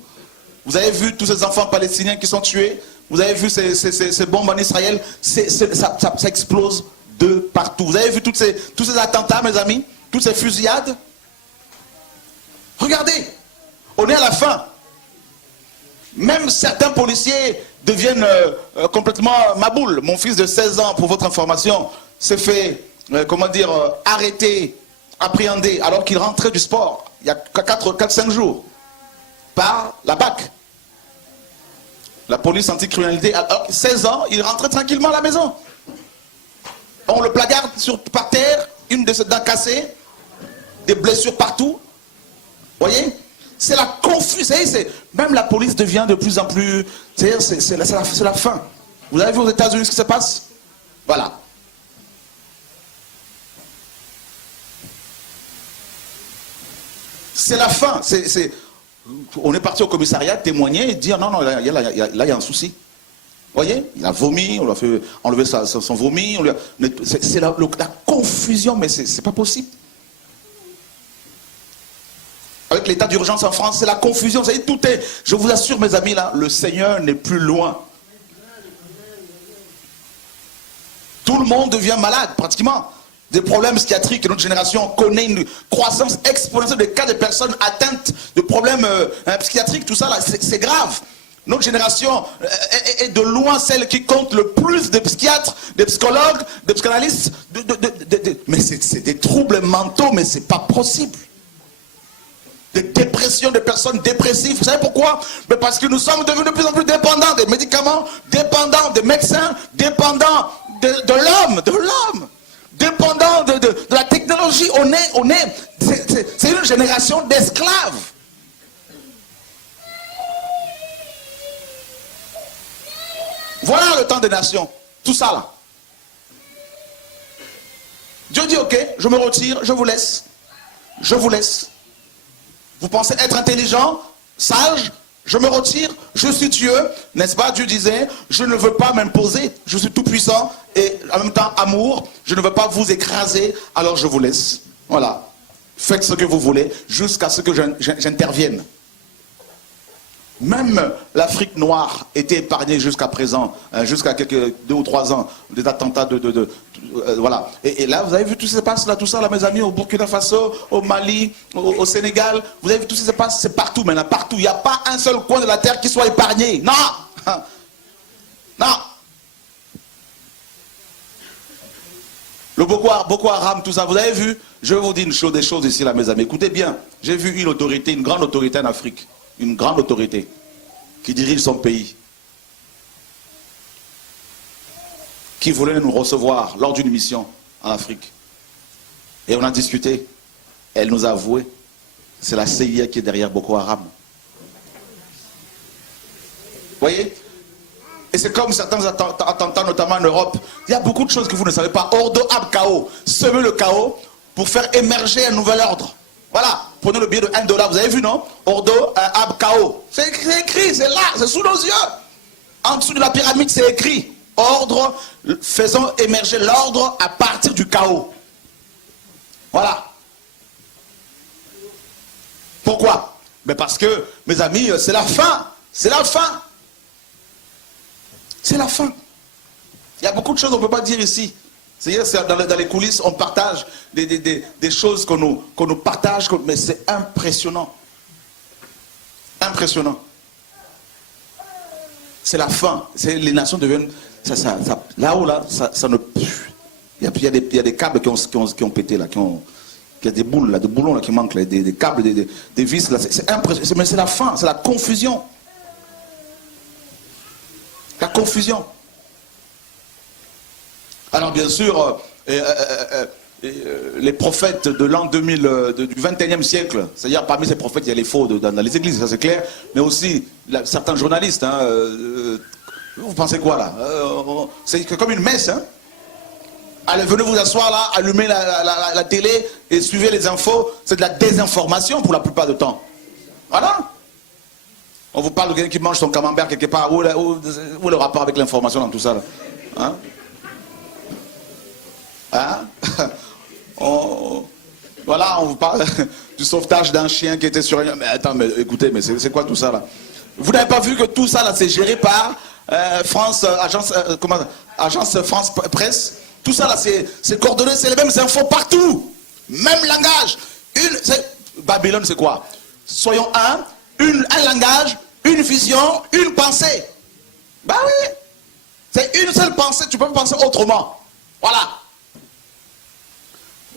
Vous avez vu tous ces enfants palestiniens qui sont tués, vous avez vu ces bombes en Israël, ça explose de partout. Vous avez vu tous ces attentats, mes amis, toutes ces fusillades. Regardez, on est à la fin. Même certains policiers deviennent complètement maboules. Mon fils de 16 ans, pour votre information, s'est fait, arrêter, appréhender, alors qu'il rentrait du sport, il y a 4-5 jours, par la BAC. La police anticriminalité. Alors, 16 ans, il rentrait tranquillement à la maison. On le placarde par terre, une de ses dents cassées, des blessures partout. Vous voyez? C'est la confusion. Même la police devient de plus en plus... C'est la fin. Vous avez vu aux États-Unis ce qui se passe? Voilà. C'est la fin. On est parti au commissariat témoigner et dire non, là, il y a un souci. Vous voyez? Il a vomi, on lui a fait enlever son vomi. C'est la confusion, mais c'est pas possible. Avec l'état d'urgence en France, c'est la confusion. Vous savez, tout est... Je vous assure, mes amis, là, le Seigneur n'est plus loin. Tout le monde devient malade, pratiquement. Des problèmes psychiatriques, notre génération connaît une croissance exponentielle des cas de personnes atteintes de problèmes psychiatriques, tout ça, là, c'est grave. Notre génération est de loin celle qui compte le plus de psychiatres, de psychologues, de psychanalystes. Mais c'est des troubles mentaux, mais c'est pas possible. Des dépressions, des personnes dépressives. Vous savez pourquoi? Mais parce que nous sommes devenus de plus en plus dépendants des médicaments, dépendants des médecins, dépendants de l'homme, dépendants de la technologie. C'est une génération d'esclaves. Voilà le temps des nations. Tout ça là. Dieu dit ok, je me retire, je vous laisse. Je vous laisse. Vous pensez être intelligent, sage, je me retire, je suis Dieu, n'est-ce pas? Dieu disait, je ne veux pas m'imposer, je suis tout puissant et en même temps amour, je ne veux pas vous écraser, alors je vous laisse. Voilà, faites ce que vous voulez jusqu'à ce que j'intervienne. Même l'Afrique noire était épargnée jusqu'à présent, jusqu'à quelques 2 ou 3 ans, des attentats voilà. Et là, vous avez vu tout ce qui se passe là, tout ça, là, mes amis, au Burkina Faso, au Mali, au Sénégal. Vous avez vu tout ce qui se passe, c'est partout maintenant, partout. Il n'y a pas un seul coin de la terre qui soit épargné. Non, non. Le Boko Haram, tout ça, vous avez vu? Je vais vous dire des choses ici, là, mes amis. Écoutez bien, j'ai vu une autorité, une grande autorité en Afrique. Une grande autorité qui dirige son pays, qui voulait nous recevoir lors d'une mission en Afrique. Et on a discuté. Elle nous a avoué, c'est la CIA qui est derrière Boko Haram. Vous voyez? Et c'est comme certains attentats, notamment en Europe. Il y a beaucoup de choses que vous ne savez pas. Ordo ab chaos. Semer le chaos pour faire émerger un nouvel ordre. Voilà, prenez le billet de $1, vous avez vu, non? Ordo ab chaos. C'est écrit, c'est là, c'est sous nos yeux. En dessous de la pyramide, c'est écrit. Ordre, faisons émerger l'ordre à partir du chaos. Voilà. Pourquoi? Mais parce que, mes amis, c'est la fin. C'est la fin. C'est la fin. Il y a beaucoup de choses qu'on ne peut pas dire ici. C'est-à-dire, dans les coulisses, on partage des choses qu'on nous partage, mais c'est impressionnant. Impressionnant. C'est la fin. Les nations deviennent... là-haut, là, ça ne... Il y a des câbles qui ont pété, là, il y a des boules, là, des boulons là, qui manquent, là, des câbles, des vis, là. C'est impressionnant. Mais c'est la fin, c'est la confusion. confusion. Alors bien sûr, les prophètes de l'an 2000, du 21e siècle, c'est-à-dire parmi ces prophètes, il y a les faux dans les églises, ça c'est clair, mais aussi certains journalistes. Hein, vous pensez quoi là? C'est comme une messe. Hein. Allez, venez vous asseoir là, allumez la télé et suivez les infos. C'est de la désinformation pour la plupart du temps. Voilà. On vous parle de quelqu'un qui mange son camembert quelque part. Où est le rapport avec l'information dans tout ça là? Hein? Hein? Voilà, on vous parle du sauvetage d'un chien qui était sur un... Mais attends, mais écoutez, mais c'est quoi tout ça là? Vous n'avez pas vu que tout ça là, c'est géré par agence France Presse? Tout ça là, c'est coordonné, c'est les mêmes infos partout. Même langage. Babylone, c'est quoi? Soyons un langage, une vision, une pensée. Bah oui. C'est une seule pensée, tu peux pas penser autrement. Voilà.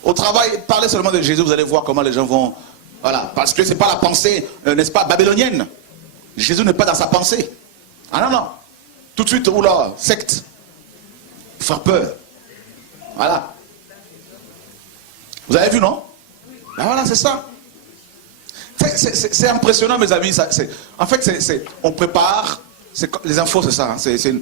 Au travail, parlez seulement de Jésus, vous allez voir comment les gens vont... Voilà, parce que c'est pas la pensée, n'est-ce pas, babylonienne. Jésus n'est pas dans sa pensée. Ah non, non. Tout de suite, oula, secte. Faire peur. Voilà. Vous avez vu, non? Ben voilà, c'est ça. C'est impressionnant, mes amis. En fait, on prépare... Les infos, c'est ça. Hein, c'est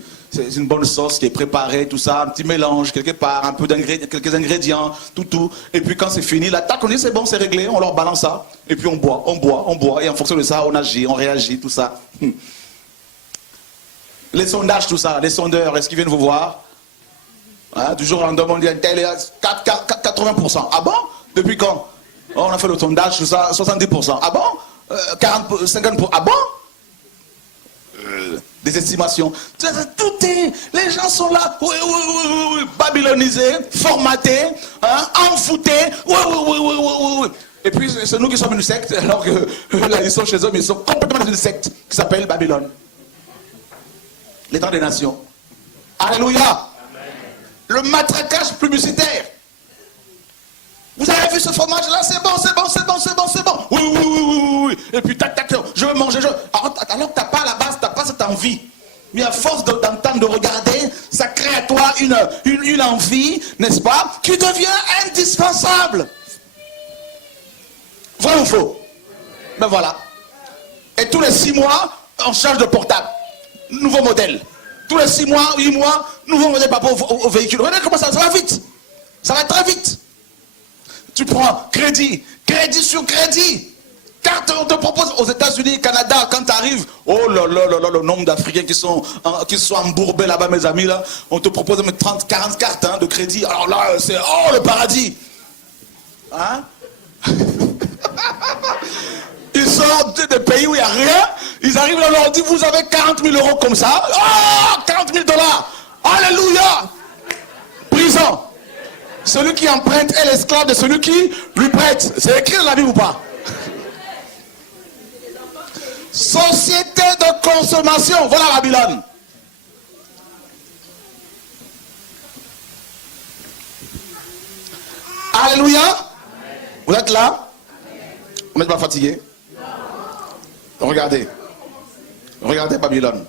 une bonne sauce qui est préparée, tout ça, un petit mélange quelque part, un peu quelques ingrédients, tout. Et puis quand c'est fini, là, tac, on dit c'est bon, c'est réglé, on leur balance ça. Et puis on boit. Et en fonction de ça, on agit, on réagit, tout ça. Les sondages, tout ça, les sondeurs, est-ce qu'ils viennent vous voir? Hein, du jour au lendemain, on dit 80%. Ah bon? Depuis quand? On a fait le sondage, tout ça, 70%. Ah bon? 50%. Ah bon? Des estimations. Tout est... Les gens sont là, oui, babylonisés, formatés, hein, enfoutés, oui. Et puis c'est nous qui sommes une secte, alors que là ils sont chez eux, mais ils sont complètement dans une secte qui s'appelle Babylone. Les temps des nations. Alléluia. Amen. Le matraquage publicitaire. Vous avez vu ce fromage là, c'est bon. Oui. Et puis tac, je veux manger, alors que t'as pas à la base, t'as pas cette envie. Mais à force d'entendre, de regarder, ça crée à toi une envie, n'est-ce pas, qui devient indispensable. Vrai ou faux? Ben voilà. Et tous les 6 mois, on change de portable. Nouveau modèle. Tous les 6 mois, 8 mois, nouveau modèle par rapport au véhicule. Regardez comment ça va vite. Ça va très vite. Tu prends crédit sur crédit. Carte, on te propose aux États-Unis, Canada, quand tu arrives, oh là, le nombre d'Africains qui sont embourbés là-bas, mes amis, là, on te propose de mettre 30, 40 cartes hein, de crédit. Alors là, c'est le paradis. Hein? Ils sortent des pays où il n'y a rien, ils arrivent là, on leur dit, vous avez 40 000 euros comme ça. Oh, 40 000 $. Alléluia. Prison. Celui qui emprunte est l'esclave de celui qui lui prête. C'est écrit dans la Bible ou pas? Société de consommation. Voilà Babylone. Alléluia. Amen. Vous êtes là? Vous n'êtes pas fatigué? Regardez. Regardez Babylone.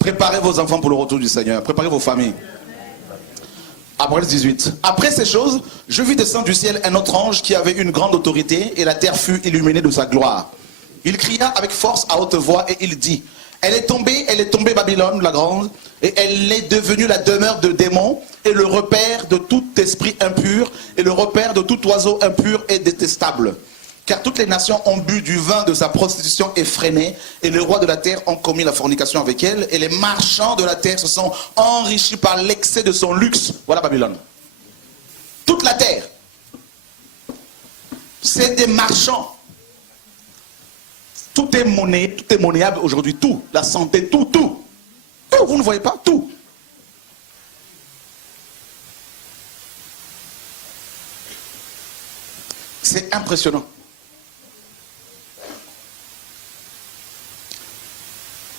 Préparez vos enfants pour le retour du Seigneur. Préparez vos familles. Après 18. Après ces choses, je vis descendre du ciel un autre ange qui avait une grande autorité et la terre fut illuminée de sa gloire. Il cria avec force à haute voix et il dit, elle est tombée Babylone la grande et elle est devenue la demeure de démons et le repère de tout esprit impur et le repère de tout oiseau impur et détestable. Car toutes les nations ont bu du vin de sa prostitution effrénée et les rois de la terre ont commis la fornication avec elle et les marchands de la terre se sont enrichis par l'excès de son luxe. Voilà Babylone. Toute la terre, c'est des marchands. Tout est monnayable aujourd'hui, tout. La santé, tout. Tout, vous ne voyez pas, tout. C'est impressionnant.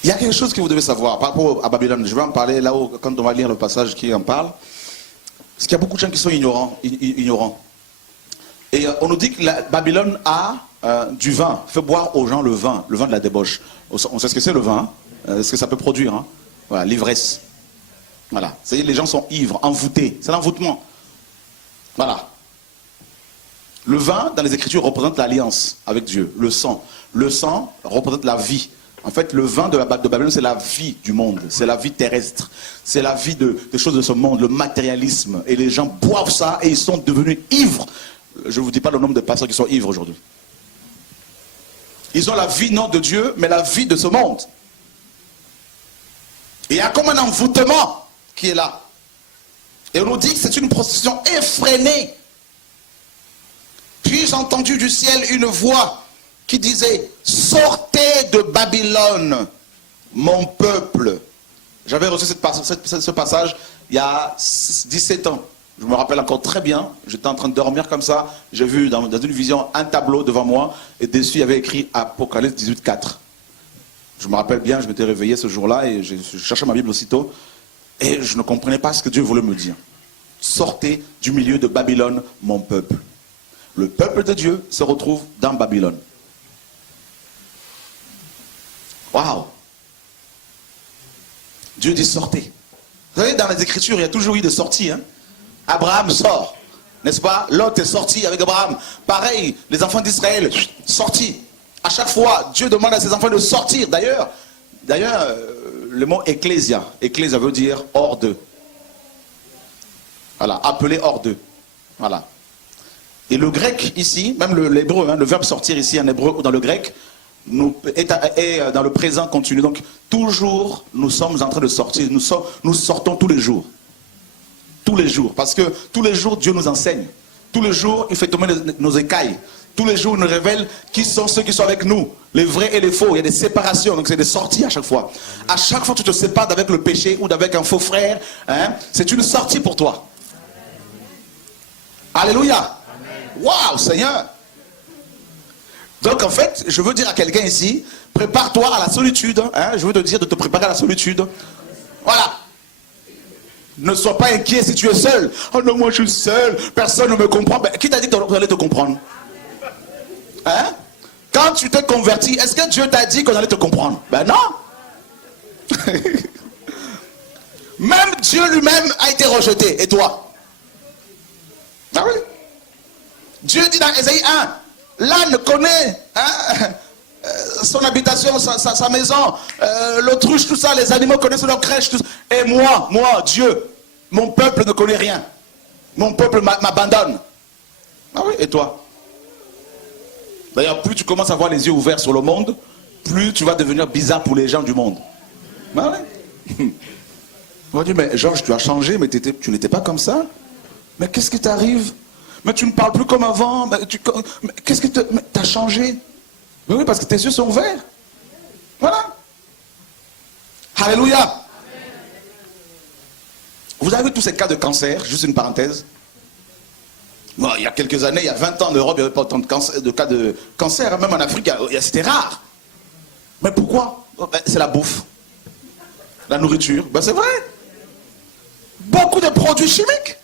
Il y a quelque chose que vous devez savoir par rapport à Babylone. Je vais en parler là où, quand on va lire le passage qui en parle. Parce qu'il y a beaucoup de gens qui sont ignorants. Et on nous dit que Babylone a du vin, fait boire aux gens le vin de la débauche. On sait ce que c'est le vin. Hein? ce que ça peut produire. Hein. Voilà, l'ivresse. Voilà. C'est-à-dire les gens sont ivres, envoûtés. C'est l'envoûtement. Voilà. Le vin, dans les Écritures, représente l'alliance avec Dieu. Le sang. Le sang représente la vie. En fait, le vin de Babylone, c'est la vie du monde. C'est la vie terrestre. C'est la vie des choses de ce monde, le matérialisme. Et les gens boivent ça et ils sont devenus ivres. Je ne vous dis pas le nombre de pasteurs qui sont ivres aujourd'hui. Ils ont la vie non de Dieu, mais la vie de ce monde. Et il y a comme un envoûtement qui est là. Et on nous dit que c'est une prostitution effrénée. Puis j'ai entendu du ciel une voix qui disait « Sortez de Babylone, mon peuple ». J'avais reçu ce passage il y a 17 ans. Je me rappelle encore très bien. J'étais en train de dormir comme ça. J'ai vu dans une vision un tableau devant moi. Et dessus, il y avait écrit Apocalypse 18:4. Je me rappelle bien, je m'étais réveillé ce jour-là et je cherchais ma Bible aussitôt. Et je ne comprenais pas ce que Dieu voulait me dire. Sortez du milieu de Babylone, mon peuple. Le peuple de Dieu se retrouve dans Babylone. Waouh! Dieu dit sortez. Vous savez, dans les Écritures, il y a toujours eu des sorties. Hein? Abraham sort, n'est-ce pas? Lot est sorti avec Abraham. Pareil, les enfants d'Israël, sortis. À chaque fois, Dieu demande à ses enfants de sortir. D'ailleurs, le mot ecclésia veut dire hors d'eux. Voilà, appelé hors d'eux. Voilà. Et le grec ici, même l'hébreu, hein, le verbe sortir ici en hébreu ou dans le grec, est dans le présent continu. Donc, toujours, nous sommes en train de sortir. Nous sortons tous les jours. Tous les jours. Parce que tous les jours, Dieu nous enseigne. Tous les jours, il fait tomber nos écailles. Tous les jours, il nous révèle qui sont ceux qui sont avec nous. Les vrais et les faux. Il y a des séparations. Donc, c'est des sorties à chaque fois. À chaque fois que tu te sépares d'avec le péché ou d'avec un faux frère, hein, c'est une sortie pour toi. Alléluia. Waouh, Seigneur. Donc, en fait, je veux dire à quelqu'un ici, prépare-toi à la solitude. Hein, je veux te dire de te préparer à la solitude. Voilà. Ne sois pas inquiet si tu es seul. Oh non, moi je suis seul, personne ne me comprend. Ben, qui t'a dit qu'on allait te comprendre? Hein? Quand tu t'es converti, est-ce que Dieu t'a dit qu'on allait te comprendre? Ben non. Même Dieu lui-même a été rejeté. Et toi? Ah oui. Dieu dit dans Ésaïe 1, l'âne connaît son habitation, sa maison, l'autruche, tout ça, les animaux connaissent leur crèche, tout ça. Et moi, Dieu, mon peuple ne connaît rien. Mon peuple m'abandonne. Ah oui, et toi? D'ailleurs, plus tu commences à avoir les yeux ouverts sur le monde, plus tu vas devenir bizarre pour les gens du monde. Ah oui. On va dire, mais Georges, tu as changé, mais tu n'étais pas comme ça. Mais qu'est-ce qui t'arrive? Mais tu ne parles plus comme avant. Mais qu'est-ce que t'as changé? Mais oui, parce que tes yeux sont ouverts. Voilà. Alléluia. Vous avez vu tous ces cas de cancer, juste une parenthèse. Bon, il y a quelques années, il y a 20 ans en Europe, il n'y avait pas autant de cas de cancer. Même en Afrique, c'était rare. Mais pourquoi? C'est la bouffe. La nourriture. Ben, c'est vrai. Beaucoup de produits chimiques.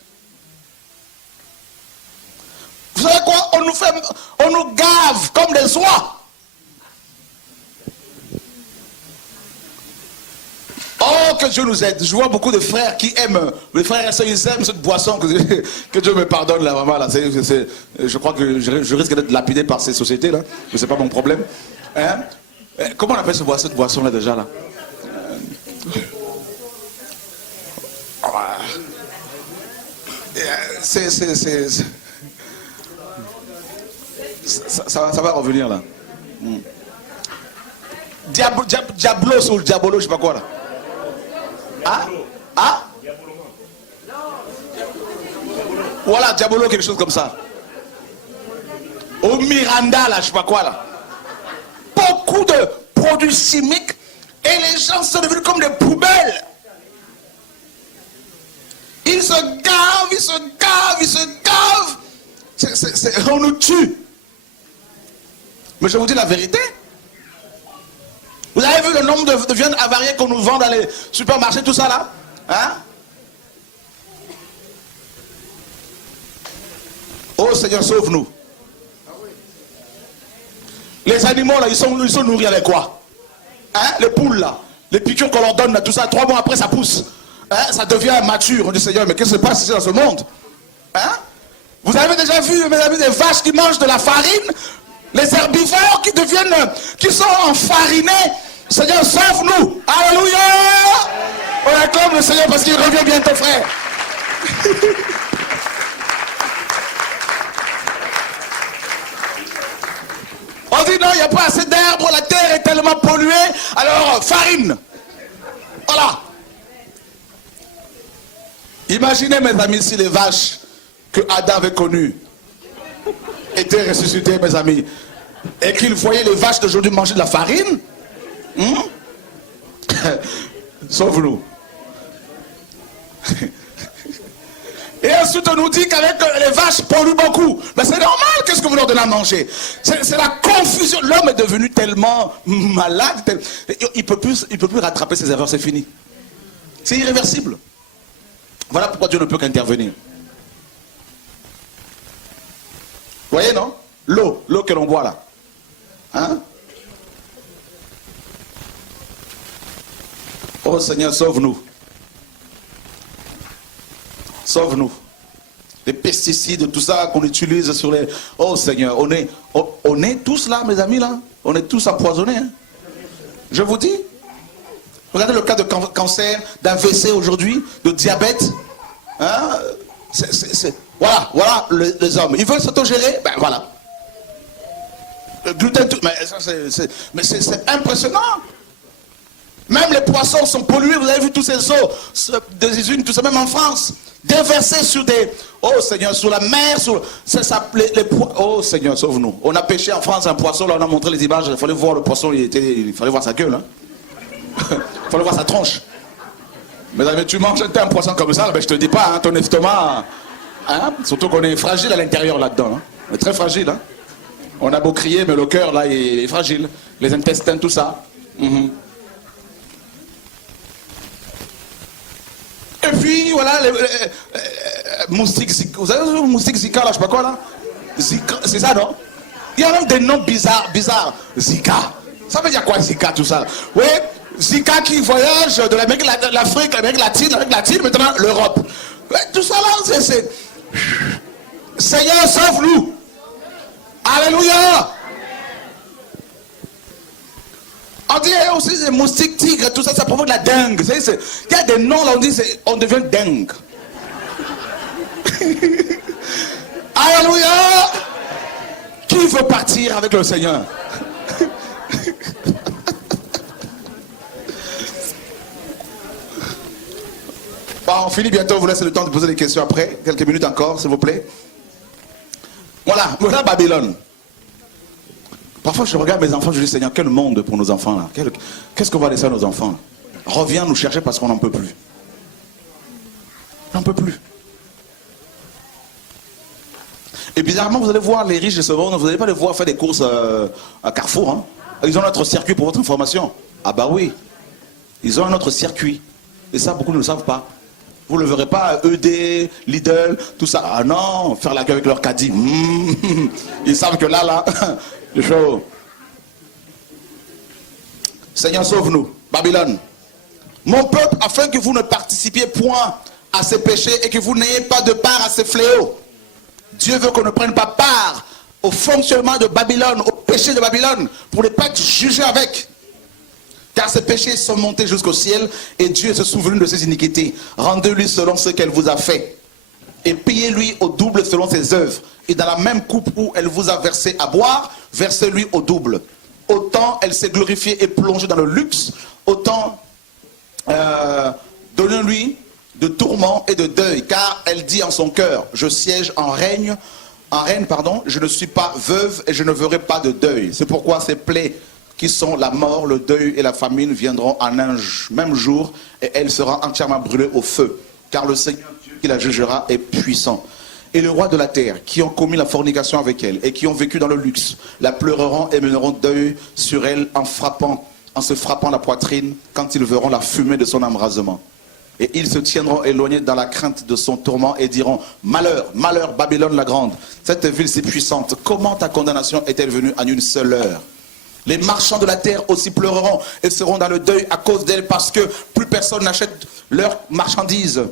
Vous savez quoi? On nous gave comme des oies. Oh, que Dieu nous aide. Je vois beaucoup de frères qui aiment, les frères et sœurs, ils aiment cette boisson, que Dieu me pardonne là, vraiment. Là. Je crois que je risque d'être lapidé par ces sociétés-là, mais c'est pas mon problème. Hein? Comment on appelle cette boisson-là déjà là? Ça va revenir là. Diablos ou Diabolo, je sais pas quoi là. Ah? Voilà, Diabolo, quelque chose comme ça. Au Miranda, là, je sais pas quoi, là. Beaucoup de produits chimiques et les gens sont devenus comme des poubelles. Ils se gavent. On nous tue. Mais je vous dis la vérité. Vous avez vu le nombre de viandes avariées qu'on nous vend dans les supermarchés, tout ça là? Hein? Oh Seigneur, sauve-nous. Les animaux là, ils sont nourris avec quoi? Hein? Les poules là. Les piqûres qu'on leur donne, tout ça, 3 mois après, ça pousse. Hein, ça devient mature. On dit, Seigneur, mais qu'est-ce qui se passe ici dans ce monde? Hein? Vous avez déjà vu, mes amis, des vaches qui mangent de la farine? Les herbivores qui sont enfarinés. Seigneur, sauve-nous. Alléluia. On acclame le Seigneur parce qu'il revient bientôt, frère. On dit non, il n'y a pas assez d'herbe, la terre est tellement polluée, alors farine. Voilà. Imaginez, mes amis, si les vaches que Adam avait connues étaient ressuscitées, mes amis, et qu'ils voyaient les vaches d'aujourd'hui manger de la farine. Sauve-nous. Et ensuite on nous dit qu'avec les vaches polluent beaucoup. Mais c'est normal, qu'est-ce que vous leur donnez à manger? C'est la confusion. L'homme est devenu tellement malade, il peut plus rattraper ses erreurs, c'est fini. C'est irréversible. Voilà pourquoi Dieu ne peut qu'intervenir. Vous voyez, non? L'eau que l'on boit là. Hein? Oh Seigneur, sauve-nous. Sauve-nous. Les pesticides, tout ça qu'on utilise sur les... Oh Seigneur, on est tous là, mes amis, là. On est tous empoisonnés. Hein? Je vous dis. Regardez le cas de cancer, d'AVC aujourd'hui, de diabète. Hein? Voilà les hommes. Ils veulent s'autogérer, ben voilà. Le gluten, tout, mais c'est impressionnant. Même les poissons sont pollués. Vous avez vu tous ces eaux des usines, tout ça, même en France, déversés sur des... Oh Seigneur, sur la mer, oh Seigneur, sauve-nous. On a pêché en France un poisson, là on a montré les images, il fallait voir le poisson, il fallait voir sa gueule. Hein. Il fallait voir sa tronche. Mais tu manges un poisson comme ça, ben, je te dis pas, hein, ton estomac... Hein, surtout qu'on est fragile à l'intérieur là-dedans. Hein. On est très fragile. Hein. On a beau crier, mais le cœur là il est fragile. Les intestins, tout ça. Et puis voilà, les moustiques Zika. Vous avez vu le moustique Zika là, je sais pas quoi là? Zika, c'est ça non? Il y a même des noms bizarres. Zika. Ça veut dire quoi Zika tout ça? Oui, Zika qui voyage de l'Afrique, l'Amérique latine, maintenant l'Europe. Tout ça là, c'est... Seigneur, sauve-nous. Alléluia. On dit aussi des moustiques tigres, tout ça, ça provoque la dengue. Il y a des noms là, on dit on devient dingue. Alléluia. Qui veut partir avec le Seigneur? Bon, on finit bientôt, on vous laisse le temps de poser des questions après. Quelques minutes encore, s'il vous plaît. Voilà Babylone. Parfois, je regarde mes enfants, je dis, Seigneur, quel monde pour nos enfants là? Qu'est-ce qu'on va laisser à nos enfants là? Reviens nous chercher parce qu'on n'en peut plus. On n'en peut plus. Et bizarrement, vous allez voir les riches de ce monde, vous n'allez pas les voir faire des courses à Carrefour. Hein? Ils ont notre circuit pour votre information. Ah bah oui. Ils ont un autre circuit. Et ça, beaucoup ne le savent pas. Vous ne le verrez pas, ED, Lidl, tout ça. Ah non, faire la queue avec leur caddie. Ils savent que là, le show. Seigneur, sauve-nous. Babylone. Mon peuple, afin que vous ne participiez point à ces péchés et que vous n'ayez pas de part à ces fléaux. Dieu veut qu'on ne prenne pas part au fonctionnement de Babylone, au péché de Babylone, pour ne pas être jugé avec. Car ces péchés sont montés jusqu'au ciel et Dieu se souvenu de ses iniquités. Rendez-lui selon ce qu'elle vous a fait. Et payez-lui au double selon ses œuvres. Et dans la même coupe où elle vous a versé à boire, versez-lui au double. Autant elle s'est glorifiée et plongée dans le luxe, autant donnez-lui de tourments et de deuil. Car elle dit en son cœur, je siège en reine, je ne suis pas veuve et je ne verrai pas de deuil. C'est pourquoi ces plaies qui sont la mort, le deuil et la famine viendront en un même jour et elle sera entièrement brûlée au feu. Car le Seigneur Dieu qui la jugera est puissant. Et les rois de la terre qui ont commis la fornication avec elle et qui ont vécu dans le luxe, la pleureront et mèneront deuil sur elle en se frappant la poitrine quand ils verront la fumée de son embrasement. Et ils se tiendront éloignés dans la crainte de son tourment et diront, malheur, malheur, Babylone la grande, cette ville si puissante, comment ta condamnation est-elle venue en une seule heure? Les marchands de la terre aussi pleureront et seront dans le deuil à cause d'elle, parce que plus personne n'achète leurs marchandises,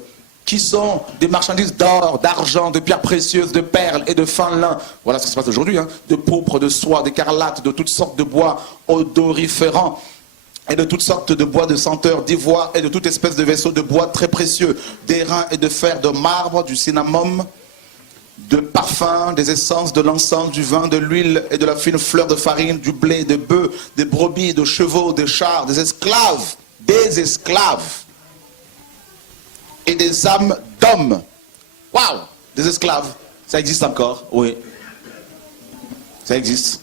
qui sont des marchandises d'or, d'argent, de pierres précieuses, de perles et de fin lin. Voilà ce qui se passe aujourd'hui, hein. De pourpre, de soie, d'écarlate, de toutes sortes de bois odoriférants, et de toutes sortes de bois de senteur, d'ivoire et de toute espèce de vaisseaux de bois très précieux, d'airain et de fer, de marbre, du cinnamome, de parfums, des essences, de l'encens, du vin, de l'huile et de la fine fleur de farine, du blé, des bœufs, des brebis, de chevaux, des chars, des esclaves et des âmes d'hommes. Waouh! Des esclaves, ça existe encore, oui. Ça existe.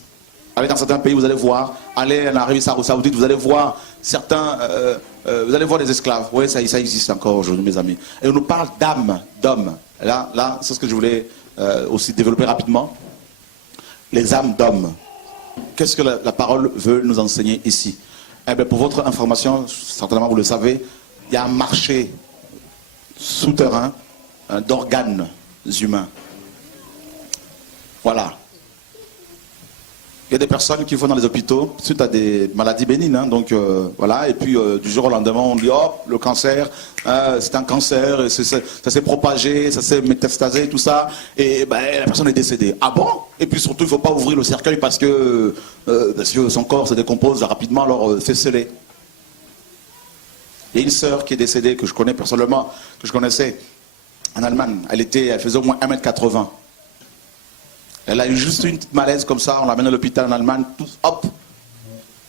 Allez dans certains pays, vous allez voir. Allez en Arabie Saoudite, vous allez voir certains, vous allez voir des esclaves. Oui, ça existe encore aujourd'hui, mes amis. Et on nous parle d'âmes, d'hommes. Là, c'est ce que je voulais aussi développer rapidement. Les âmes d'hommes. Qu'est-ce que la parole veut nous enseigner ici? Eh bien, pour votre information, certainement vous le savez, il y a un marché souterrain d'organes humains. Voilà. Il y a des personnes qui vont dans les hôpitaux suite à des maladies bénignes, hein, donc voilà, et puis du jour au lendemain on dit oh, le cancer, c'est un cancer, et ça s'est propagé, ça s'est métastasé, tout ça, et ben, la personne est décédée. Ah bon? Et puis surtout il ne faut pas ouvrir le cercueil parce que son corps se décompose rapidement, alors c'est scellé. Il y a une sœur qui est décédée, que je connais personnellement, que je connaissais en Allemagne, elle faisait au moins 1m80. Elle a eu juste une petite malaise comme ça, on l'amène à l'hôpital en Allemagne, hop,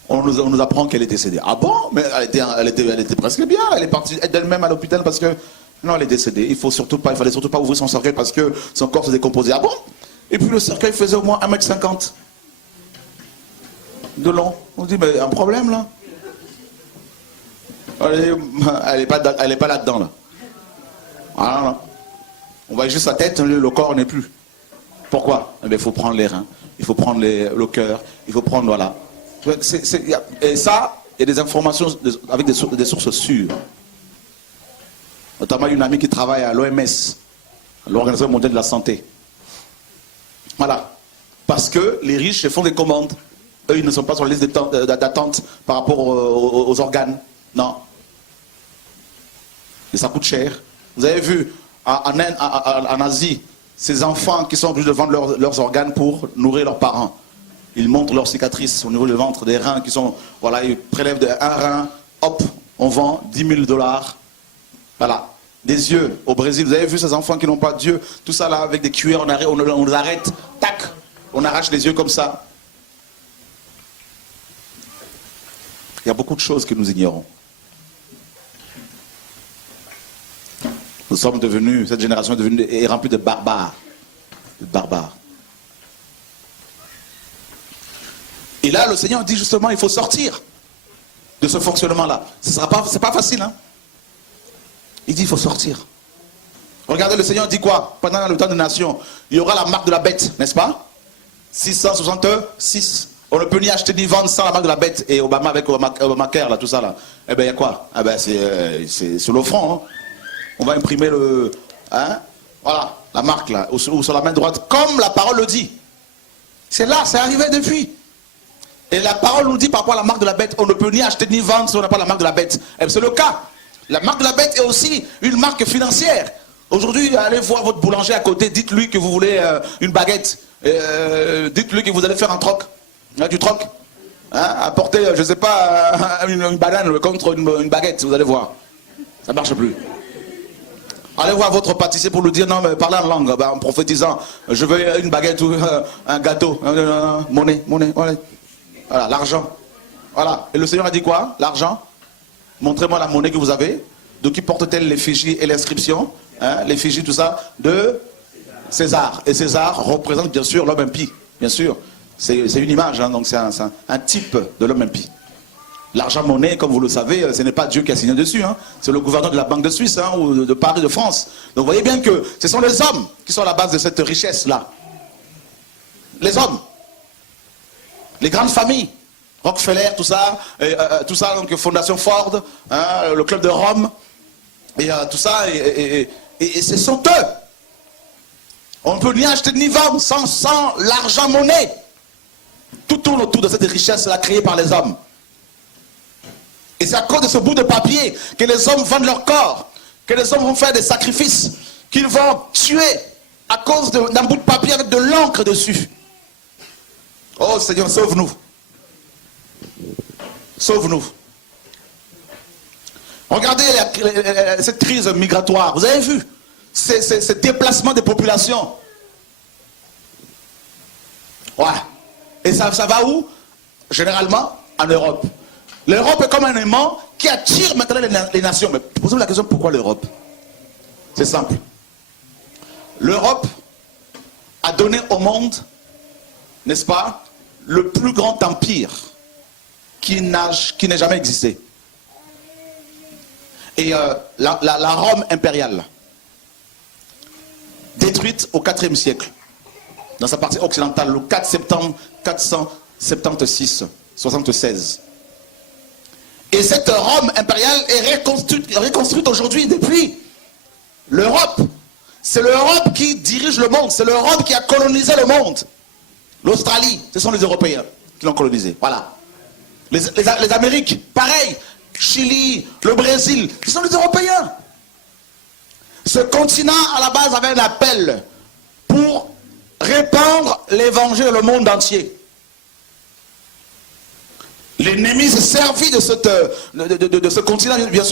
on nous apprend qu'elle est décédée. Ah bon? Mais elle était presque bien, elle est partie d'elle-même à l'hôpital parce que, non, elle est décédée. Il fallait surtout pas ouvrir son cercueil parce que son corps se décomposait. Ah bon? Et puis le cercueil faisait au moins 1m50 de long. On dit, mais un problème là? Elle est pas là-dedans là. Ah non, non. On voit juste sa tête, le corps n'est plus. Pourquoi? Eh bien, il faut prendre les reins, il faut prendre le cœur, il faut prendre, voilà. Et ça, il y a des informations avec des sources sûres. Notamment une amie qui travaille à l'OMS, l'Organisation mondiale de la santé. Voilà. Parce que les riches se font des commandes. Eux, ils ne sont pas sur la liste d'attente par rapport aux organes. Non. Et ça coûte cher. Vous avez vu, en Asie, ces enfants qui sont obligés de vendre leurs organes pour nourrir leurs parents. Ils montrent leurs cicatrices au niveau du ventre, des reins qui sont... Voilà, ils prélèvent un rein, hop, on vend 10 000 $. Voilà. Des yeux au Brésil. Vous avez vu ces enfants qui n'ont pas d'yeux? Tout ça là, avec des cuillères, on les arrête. Tac, on arrache les yeux comme ça. Il y a beaucoup de choses que nous ignorons. Nous sommes devenus, cette génération est remplie de barbares. De barbares. Et là, le Seigneur dit justement, il faut sortir de ce fonctionnement-là. C'est pas facile, hein. Il dit, il faut sortir. Regardez, le Seigneur dit quoi? Pendant le temps de nation, il y aura la marque de la bête, n'est-ce pas? 666. On ne peut ni acheter ni vendre sans la marque de la bête. Et Obama avec Obamacare, là, tout ça, là. Eh bien, il y a quoi? Eh bien, c'est sur l'offrant, hein. On va imprimer le... Hein? Voilà, la marque là, ou sur la main droite, comme la parole le dit. C'est là, c'est arrivé depuis. Et la parole nous dit par rapport à la marque de la bête, on ne peut ni acheter ni vendre si on n'a pas la marque de la bête. Et c'est le cas. La marque de la bête est aussi une marque financière. Aujourd'hui, allez voir votre boulanger à côté, dites-lui que vous voulez une baguette. Dites-lui que vous allez faire un troc. Du troc. Hein? Apportez, je ne sais pas, une banane contre une baguette, vous allez voir. Ça ne marche plus. Allez voir votre pâtissier pour lui dire, non, mais parlez en langue, en prophétisant, je veux une baguette ou un gâteau, monnaie. Voilà, l'argent. Voilà. Et le Seigneur a dit quoi? L'argent. Montrez-moi la monnaie que vous avez. De qui porte-t-elle l'effigie et l'inscription? Hein, l'effigie, tout ça, de César. Et César représente bien sûr l'homme impie. Bien sûr. C'est une image, hein, donc c'est un type de l'homme impie. L'argent monnaie, comme vous le savez, ce n'est pas Dieu qui a signé dessus. Hein. C'est le gouverneur de la Banque de Suisse, hein, ou de Paris, de France. Donc vous voyez bien que ce sont les hommes qui sont à la base de cette richesse-là. Les hommes. Les grandes familles. Rockefeller, tout ça, donc Fondation Ford, hein, le Club de Rome, et tout ça, et ce sont eux. On ne peut ni acheter ni vendre sans l'argent monnaie. Tout tourne autour de cette richesse-là créée par les hommes. Et c'est à cause de ce bout de papier que les hommes vendent leur corps, que les hommes vont faire des sacrifices, qu'ils vont tuer à cause d'un bout de papier avec de l'encre dessus. Oh Seigneur, sauve-nous. Sauve-nous. Regardez cette crise migratoire. Vous avez vu ces déplacements des populations. Voilà. Et ça va où? Généralement, en Europe. L'Europe est comme un aimant qui attire maintenant les nations. Mais posez-vous la question, pourquoi l'Europe? C'est simple. L'Europe a donné au monde, n'est-ce pas, le plus grand empire qui n'ait jamais existé. Et la Rome impériale, détruite au IVe siècle, dans sa partie occidentale, le 4 septembre 476, 76. Et cette Rome impériale est reconstruite aujourd'hui depuis l'Europe. C'est l'Europe qui dirige le monde, c'est l'Europe qui a colonisé le monde. L'Australie, ce sont les Européens qui l'ont colonisé. Voilà. Les Amériques, pareil. Chili, le Brésil, ce sont les Européens. Ce continent, à la base, avait un appel pour répandre l'évangile dans le monde entier. L'ennemi s'est servi de ce continent, bien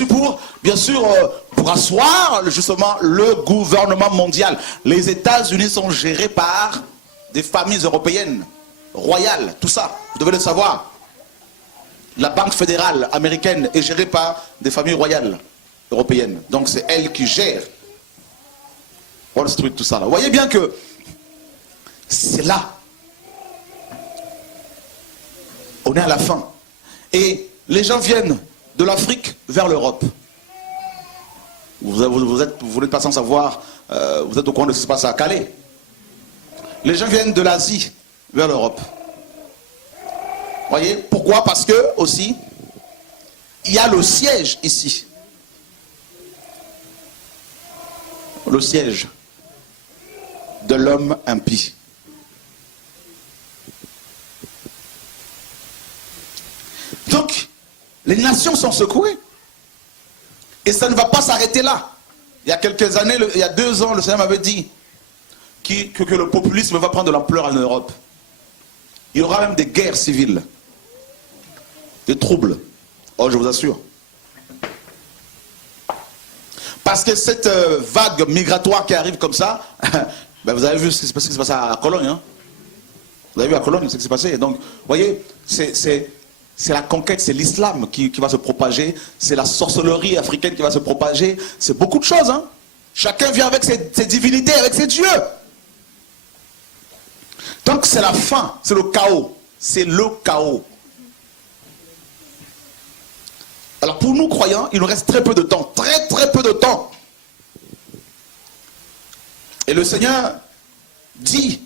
sûr, pour asseoir justement le gouvernement mondial. Les États-Unis sont gérés par des familles européennes, royales, tout ça, vous devez le savoir. La Banque fédérale américaine est gérée par des familles royales européennes. Donc c'est elle qui gère Wall Street, tout ça. Là. Vous voyez bien que c'est là. On est à la fin. Et les gens viennent de l'Afrique vers l'Europe. Vous n'êtes pas sans savoir, vous êtes au courant de ce qui se passe à Calais. Les gens viennent de l'Asie vers l'Europe. Voyez, pourquoi? Parce que aussi, il y a le siège ici. Le siège de l'homme impie. Donc, les nations sont secouées. Et ça ne va pas s'arrêter là. Il y a quelques années, il y a 2 ans, le Seigneur m'avait dit que le populisme va prendre de l'ampleur en Europe. Il y aura même des guerres civiles. Des troubles. Oh, je vous assure. Parce que cette vague migratoire qui arrive comme ça, ben vous avez vu ce qui s'est passé à Cologne. Hein? Vous avez vu à Cologne ce qui s'est passé. Donc, vous voyez, c'est la conquête, c'est l'islam qui va se propager, c'est la sorcellerie africaine qui va se propager, c'est beaucoup de choses. Hein? Chacun vient avec ses divinités, avec ses dieux. Donc c'est la fin, c'est le chaos. C'est le chaos. Alors pour nous croyants, il nous reste très peu de temps, très très peu de temps. Et le Seigneur dit,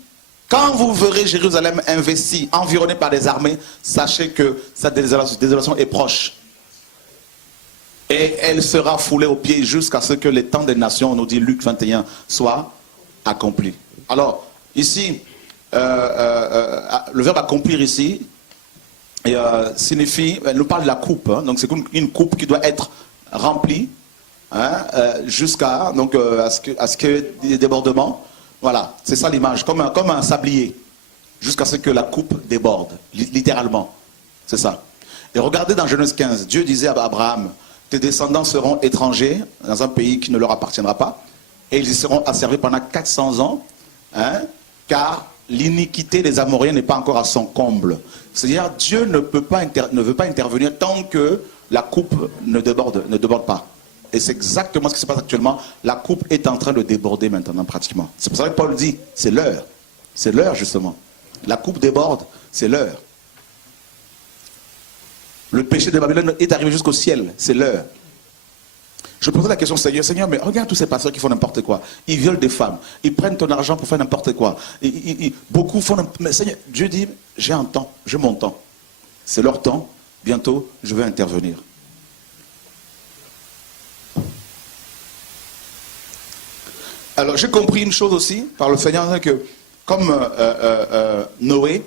quand vous verrez Jérusalem investie, environnée par des armées, sachez que sa désolation est proche. Et elle sera foulée aux pieds jusqu'à ce que les temps des nations, on nous dit Luc 21, soit accompli. Alors, ici, le verbe accomplir ici, signifie, elle nous parle de la coupe, hein, donc c'est une coupe qui doit être remplie hein, jusqu'à ce que des débordements, voilà, c'est ça l'image, comme un sablier, jusqu'à ce que la coupe déborde, littéralement, c'est ça. Et regardez dans Genèse 15, Dieu disait à Abraham, tes descendants seront étrangers dans un pays qui ne leur appartiendra pas, et ils y seront asservis pendant 400 ans, hein, car l'iniquité des Amoréens n'est pas encore à son comble. C'est-à-dire, Dieu ne veut pas intervenir tant que la coupe ne déborde pas. Et c'est exactement ce qui se passe actuellement. La coupe est en train de déborder maintenant, pratiquement. C'est pour ça que Paul dit, c'est l'heure. C'est l'heure, justement. La coupe déborde, c'est l'heure. Le péché de Babylone est arrivé jusqu'au ciel, c'est l'heure. Je posais la question, Seigneur, mais regarde tous ces pasteurs qui font n'importe quoi. Ils violent des femmes, ils prennent ton argent pour faire n'importe quoi. Beaucoup font... Mais Seigneur, Dieu dit, j'ai un temps, j'ai mon temps. C'est leur temps, bientôt, je vais intervenir. Alors, j'ai compris une chose aussi, par le Seigneur, que comme Noé,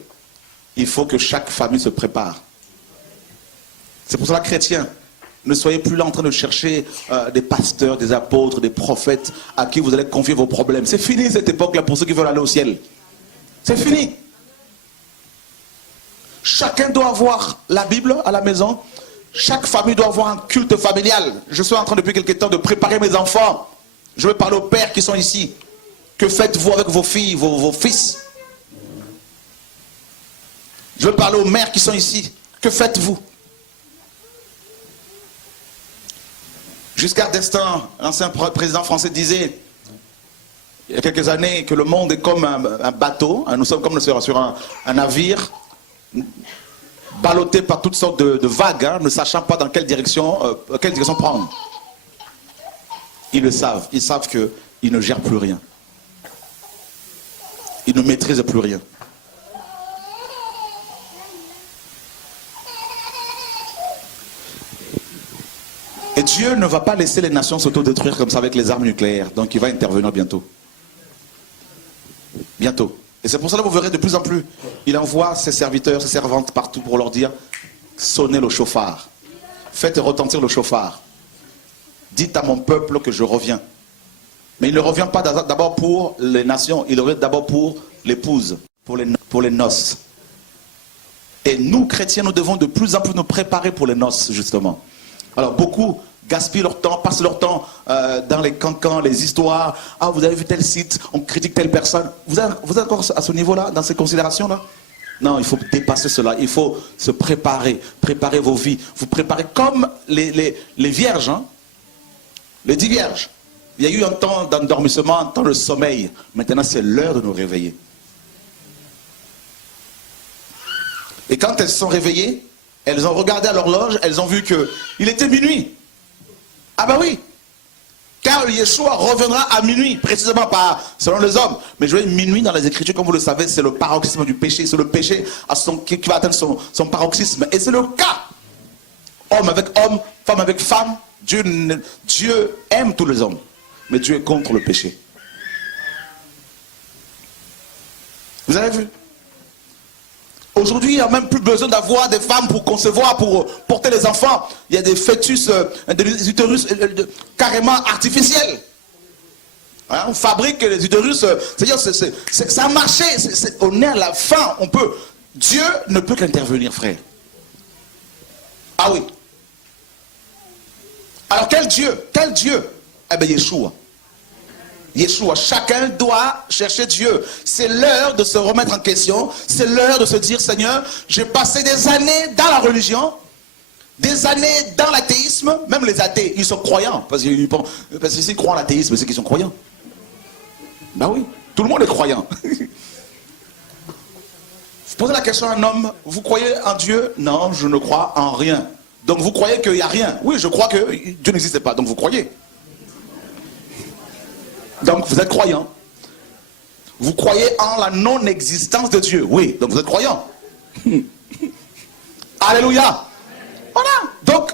il faut que chaque famille se prépare. C'est pour cela, chrétiens, ne soyez plus là en train de chercher des pasteurs, des apôtres, des prophètes à qui vous allez confier vos problèmes. C'est fini cette époque-là pour ceux qui veulent aller au ciel. C'est fini. Chacun doit avoir la Bible à la maison. Chaque famille doit avoir un culte familial. Je suis en train depuis quelque temps de préparer mes enfants. Je vais parler aux pères qui sont ici. Que faites-vous avec vos filles, vos fils? Je vais parler aux mères qui sont ici. Que faites-vous? Giscard d'Estaing, l'ancien président français, disait il y a quelques années que le monde est comme un bateau. Nous sommes comme sur un navire ballotté par toutes sortes de vagues, ne sachant pas dans quelle direction prendre. Ils le savent. Ils savent qu'ils ne gèrent plus rien. Ils ne maîtrisent plus rien. Et Dieu ne va pas laisser les nations s'autodétruire comme ça avec les armes nucléaires. Donc il va intervenir bientôt. Bientôt. Et c'est pour ça que vous verrez de plus en plus, il envoie ses serviteurs, ses servantes partout pour leur dire, sonnez le chauffard. Faites retentir le chauffard. Dites à mon peuple que je reviens. Mais il ne revient pas d'abord pour les nations, il revient d'abord pour l'épouse, pour les noces. Et nous, chrétiens, nous devons de plus en plus nous préparer pour les noces, justement. Alors beaucoup gaspillent leur temps, passent leur temps dans les cancans, les histoires. Ah, vous avez vu tel site, on critique telle personne. Vous êtes encore à ce niveau-là, dans ces considérations-là? Non, il faut dépasser cela. Il faut se préparer, préparer vos vies. Vous préparez comme les vierges, hein? Les 10 vierges. Il y a eu un temps d'endormissement, un temps de sommeil. Maintenant, c'est l'heure de nous réveiller. Et quand elles se sont réveillées, elles ont regardé à l'horloge, elles ont vu qu'il était minuit. Ah ben oui. Car Yeshua reviendra à minuit, précisément pas selon les hommes. Mais je veux dire, minuit dans les Écritures, comme vous le savez, c'est le paroxysme du péché. C'est le péché qui va atteindre son paroxysme. Et c'est le cas. Homme avec homme, femme avec femme. Dieu aime tous les hommes. Mais Dieu est contre le péché. Vous avez vu? Aujourd'hui, il n'y a même plus besoin d'avoir des femmes pour concevoir, pour porter les enfants. Il y a des fœtus, des utérus carrément artificiels. Hein, on fabrique les utérus, c'est-à-dire ça a marché, on est à la fin, on peut. Dieu ne peut qu'intervenir, frère. Ah oui. Alors quel Dieu? Quel Dieu? Eh bien Yeshua. Yeshua, chacun doit chercher Dieu. C'est l'heure de se remettre en question. C'est l'heure de se dire, Seigneur, j'ai passé des années dans la religion, des années dans l'athéisme. Même les athées, ils sont croyants. Parce que s'ils croient en l'athéisme, c'est qu'ils sont croyants. Ben oui, tout le monde est croyant. Vous posez la question à un homme, vous croyez en Dieu? Non, je ne crois en rien. Donc vous croyez qu'il n'y a rien? Oui, je crois que Dieu n'existe pas, donc vous croyez. Donc vous êtes croyant. Vous croyez en la non-existence de Dieu. Oui, donc vous êtes croyant. Alléluia. Voilà. Donc,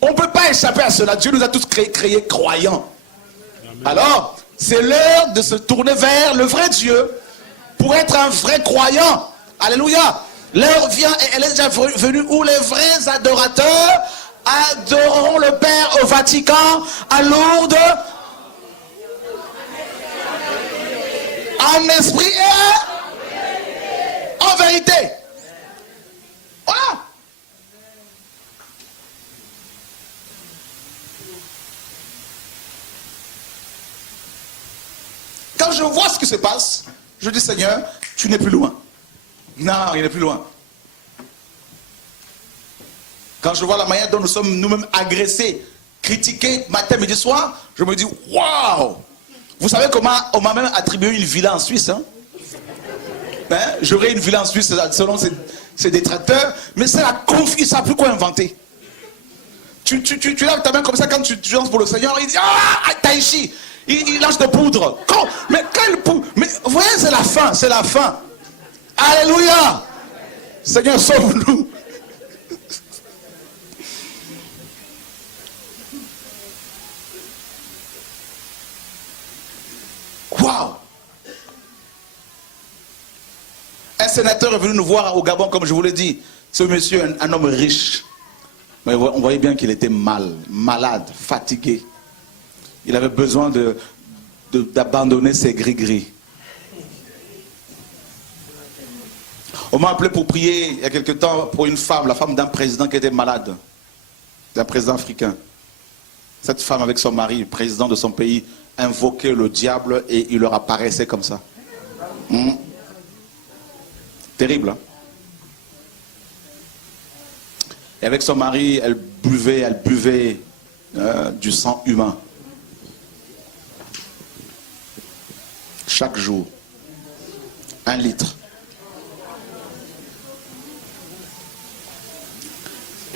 on ne peut pas échapper à cela. Dieu nous a tous créés croyants. Alors, c'est l'heure de se tourner vers le vrai Dieu pour être un vrai croyant. Alléluia. L'heure vient et elle est déjà venue où les vrais adorateurs adoreront le Père au Vatican, à Lourdes, en esprit et en vérité. Voilà. Quand je vois ce qui se passe, je dis, Seigneur, tu n'es plus loin. Non, il n'est plus loin. Quand je vois la manière dont nous sommes nous-mêmes agressés, critiqués matin, midi, soir, je me dis, waouh! Vous savez comment on m'a même attribué une villa en Suisse, hein? J'aurais une villa en Suisse selon ses détracteurs, mais c'est la confiance, il ne savent plus quoi inventer. Tu laves ta main comme ça quand tu lances pour le Seigneur, il dit, ah, Taïchi, il lâche de poudre. Mais quelle poudre? Mais vous voyez, c'est la fin, c'est la fin. Alléluia! Seigneur, sauve-nous. Waouh! sénateur est venu nous voir au Gabon, comme je vous l'ai dit. Ce monsieur, un homme riche. Mais on voyait bien qu'il était malade, fatigué. Il avait besoin d'abandonner ses gris-gris. On m'a appelé pour prier il y a quelque temps pour une femme, la femme d'un président qui était malade, d'un président africain. Cette femme avec son mari, président de son pays, invoquait le diable et il leur apparaissait comme ça. Terrible, hein? Et avec son mari, elle buvait du sang humain. Chaque jour. 1 litre.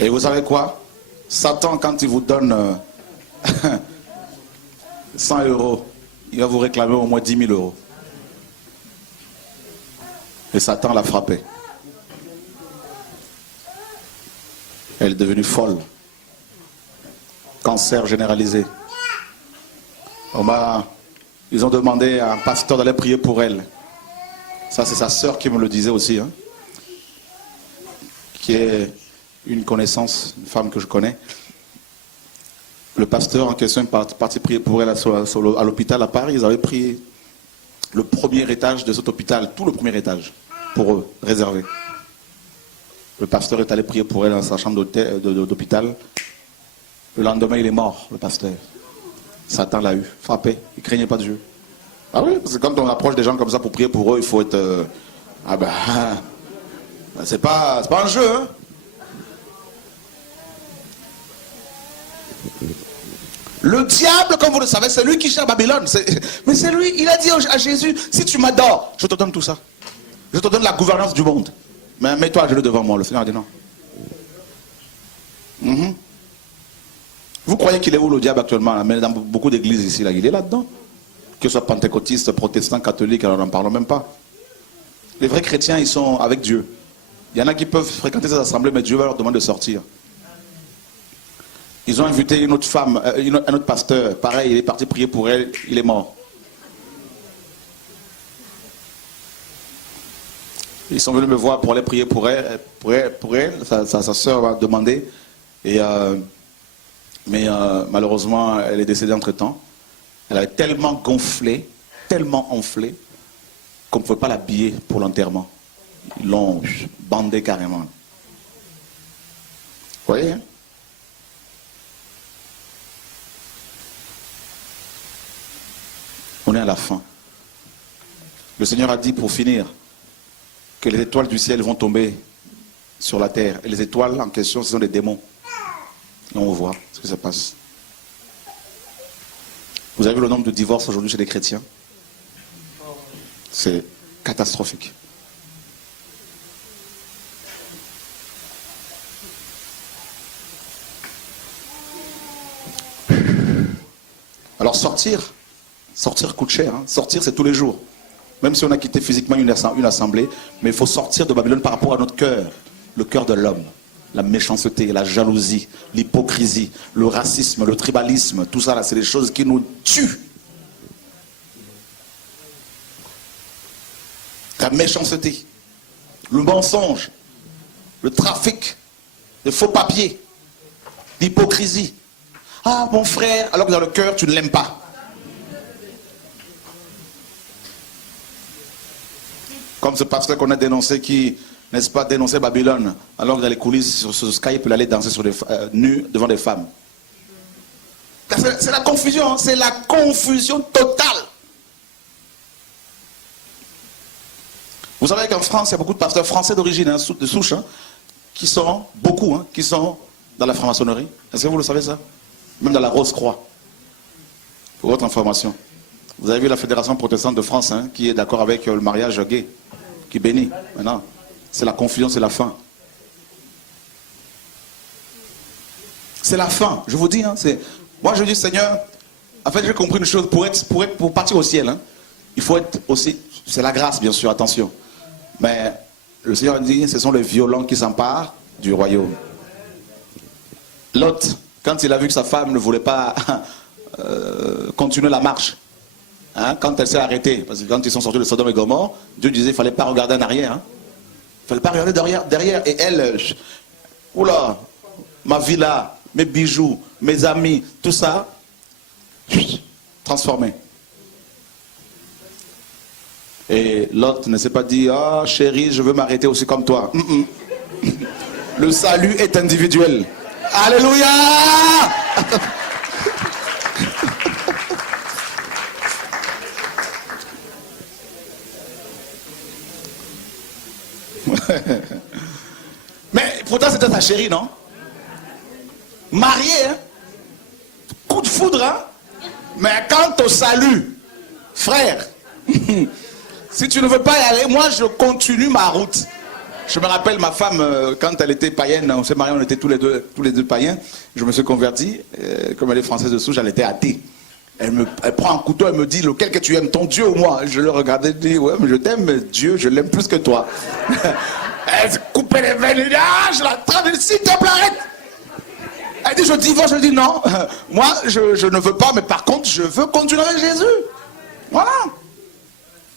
Et vous savez quoi? Satan, quand il vous donne 100 €, il va vous réclamer au moins 10 000 €. Et Satan l'a frappé. Elle est devenue folle. Cancer généralisé. Ils ont demandé à un pasteur d'aller prier pour elle. Ça, c'est sa sœur qui me le disait aussi. Hein, qui est une connaissance, une femme que je connais. Le pasteur en question est parti prier pour elle à l'hôpital à Paris. Ils avaient pris le premier étage de cet hôpital, tout le premier étage, pour eux, réservé. Le pasteur est allé prier pour elle dans sa chambre d'hôpital. Le lendemain, il est mort, le pasteur. Satan l'a eu, frappé. Il ne craignait pas Dieu. Ah oui, parce que quand on approche des gens comme ça pour prier pour eux, il faut être... c'est pas un jeu, hein. Le diable, comme vous le savez, c'est lui qui gère Babylone. Mais c'est lui, il a dit à Jésus, si tu m'adores, je te donne tout ça. Je te donne la gouvernance du monde. Mais mets-toi à genoux devant moi. Le Seigneur a dit non. Vous croyez qu'il est où le diable actuellement? Mais dans beaucoup d'églises ici, là, il est là-dedans. Que ce soit pentecôtiste, protestant, catholique, alors n'en parlons même pas. Les vrais chrétiens, ils sont avec Dieu. Il y en a qui peuvent fréquenter ces assemblées, mais Dieu va leur demander de sortir. Ils ont invité une autre femme, un autre pasteur. Pareil, il est parti prier pour elle, il est mort. Ils sont venus me voir pour aller prier pour elle. Sa soeur m'a demandé. Mais malheureusement, elle est décédée entre-temps. Elle avait tellement gonflé, tellement enflé, qu'on ne pouvait pas l'habiller pour l'enterrement. Ils l'ont bandé carrément. Vous voyez, hein? On est à la fin. Le Seigneur a dit, pour finir, que les étoiles du ciel vont tomber sur la terre. Et les étoiles en question, ce sont des démons. Et on va voir ce qui se passe. Vous avez vu le nombre de divorces aujourd'hui chez les chrétiens? C'est catastrophique. Alors sortir coûte cher. Hein. Sortir, c'est tous les jours. Même si on a quitté physiquement une assemblée, mais il faut sortir de Babylone par rapport à notre cœur. Le cœur de l'homme. La méchanceté, la jalousie, l'hypocrisie, le racisme, le tribalisme, tout ça, là, c'est des choses qui nous tuent. La méchanceté, le mensonge, le trafic de faux papiers, l'hypocrisie. Ah, mon frère, alors que dans le cœur, tu ne l'aimes pas. Comme ce pasteur qu'on a dénoncé qui, n'est-ce pas, dénonçait Babylone, alors que dans les coulisses, sur ce Skype, il allait danser sur nus devant des femmes. C'est la confusion, hein, c'est la confusion totale. Vous savez qu'en France, il y a beaucoup de pasteurs français d'origine, hein, de souche, hein, qui sont, beaucoup, hein, qui sont dans la franc-maçonnerie. Est-ce que vous le savez ça? Même dans la Rose-Croix. Pour votre information. Vous avez vu la Fédération protestante de France, hein, qui est d'accord avec le mariage gay, qui bénit. Maintenant, c'est la confusion, c'est la fin. C'est la fin, je vous dis. Hein, moi, je dis, Seigneur, en fait, j'ai compris une chose, pour partir au ciel, hein, il faut être aussi, c'est la grâce, bien sûr, attention. Mais le Seigneur dit, ce sont les violents qui s'emparent du royaume. Lot, quand il a vu que sa femme ne voulait pas continuer la marche, hein, quand elle s'est arrêtée, parce que quand ils sont sortis de Sodome et Gomorrhe, Dieu disait qu'il ne fallait pas regarder en arrière. Hein. Il ne fallait pas regarder derrière. Et elle, oula, ma villa, mes bijoux, mes amis, tout ça, transformé. Et l'autre ne s'est pas dit, ah chérie, je veux m'arrêter aussi comme toi. Le salut est individuel. Alléluia. Mais pourtant c'était ta chérie, non? Mariée, hein? Coup de foudre, hein? Mais quant au salut, frère, si tu ne veux pas y aller, moi je continue ma route. Je me rappelle ma femme, quand elle était païenne, on s'est mariés, on était tous les deux païens. Je me suis converti, comme elle est française de souche, elle était athée. Elle prend un couteau, elle me dit, lequel que tu aimes, ton Dieu ou moi? Je le regardais, je dis, ouais, mais je t'aime, mais Dieu, je l'aime plus que toi. Elle se coupait les veines, elle dit, ah, je la traverse, s'il te plaît, arrête. Elle dit, je divorce, je dis, non, moi, je ne veux pas, mais par contre, je veux continuer avec Jésus. Voilà.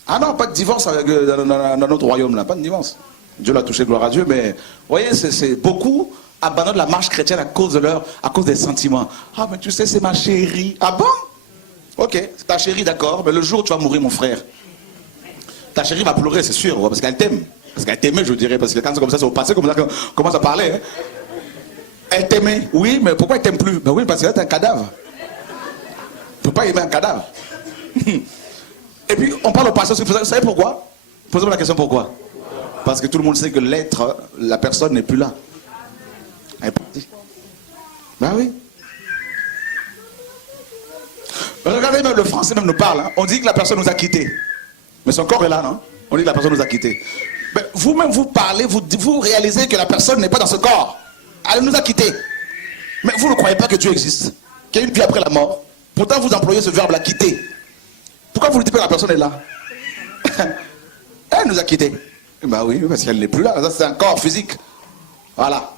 Ah non, pas de divorce dans notre royaume, là, pas de divorce. Dieu l'a touché, gloire à Dieu, mais vous voyez, c'est beaucoup abandonnent la marche chrétienne à cause des sentiments. Ah, mais tu sais, c'est ma chérie. Ah bon? Ok, c'est ta chérie, d'accord, mais le jour où tu vas mourir, mon frère, ta chérie va pleurer, c'est sûr, parce qu'elle t'aime. Parce qu'elle t'aimait, je dirais, parce que quand c'est comme ça, c'est au passé, comme ça qu'on commence à parler. Hein. Elle t'aimait, oui, mais pourquoi elle t'aime plus? Ben oui, parce qu'elle est un cadavre. Tu ne peux pas aimer un cadavre. Et puis, on parle au passé, vous savez pourquoi? Posez-moi la question pourquoi? Parce que tout le monde sait que l'être, la personne n'est plus là. Elle est partie. Ben oui. Regardez, même le français même nous parle. Hein. On dit que la personne nous a quittés. Mais son corps est là, non? On dit que la personne nous a quittés. Mais vous-même, vous parlez, vous réalisez que la personne n'est pas dans ce corps. Elle nous a quittés. Mais vous ne croyez pas que Dieu existe, qu'il y a une vie après la mort. Pourtant, vous employez ce verbe-là, quitter. Pourquoi vous ne dites pas que la personne est là? Elle nous a quittés. Ben oui, parce qu'elle n'est plus là. Ça, c'est un corps physique. Voilà.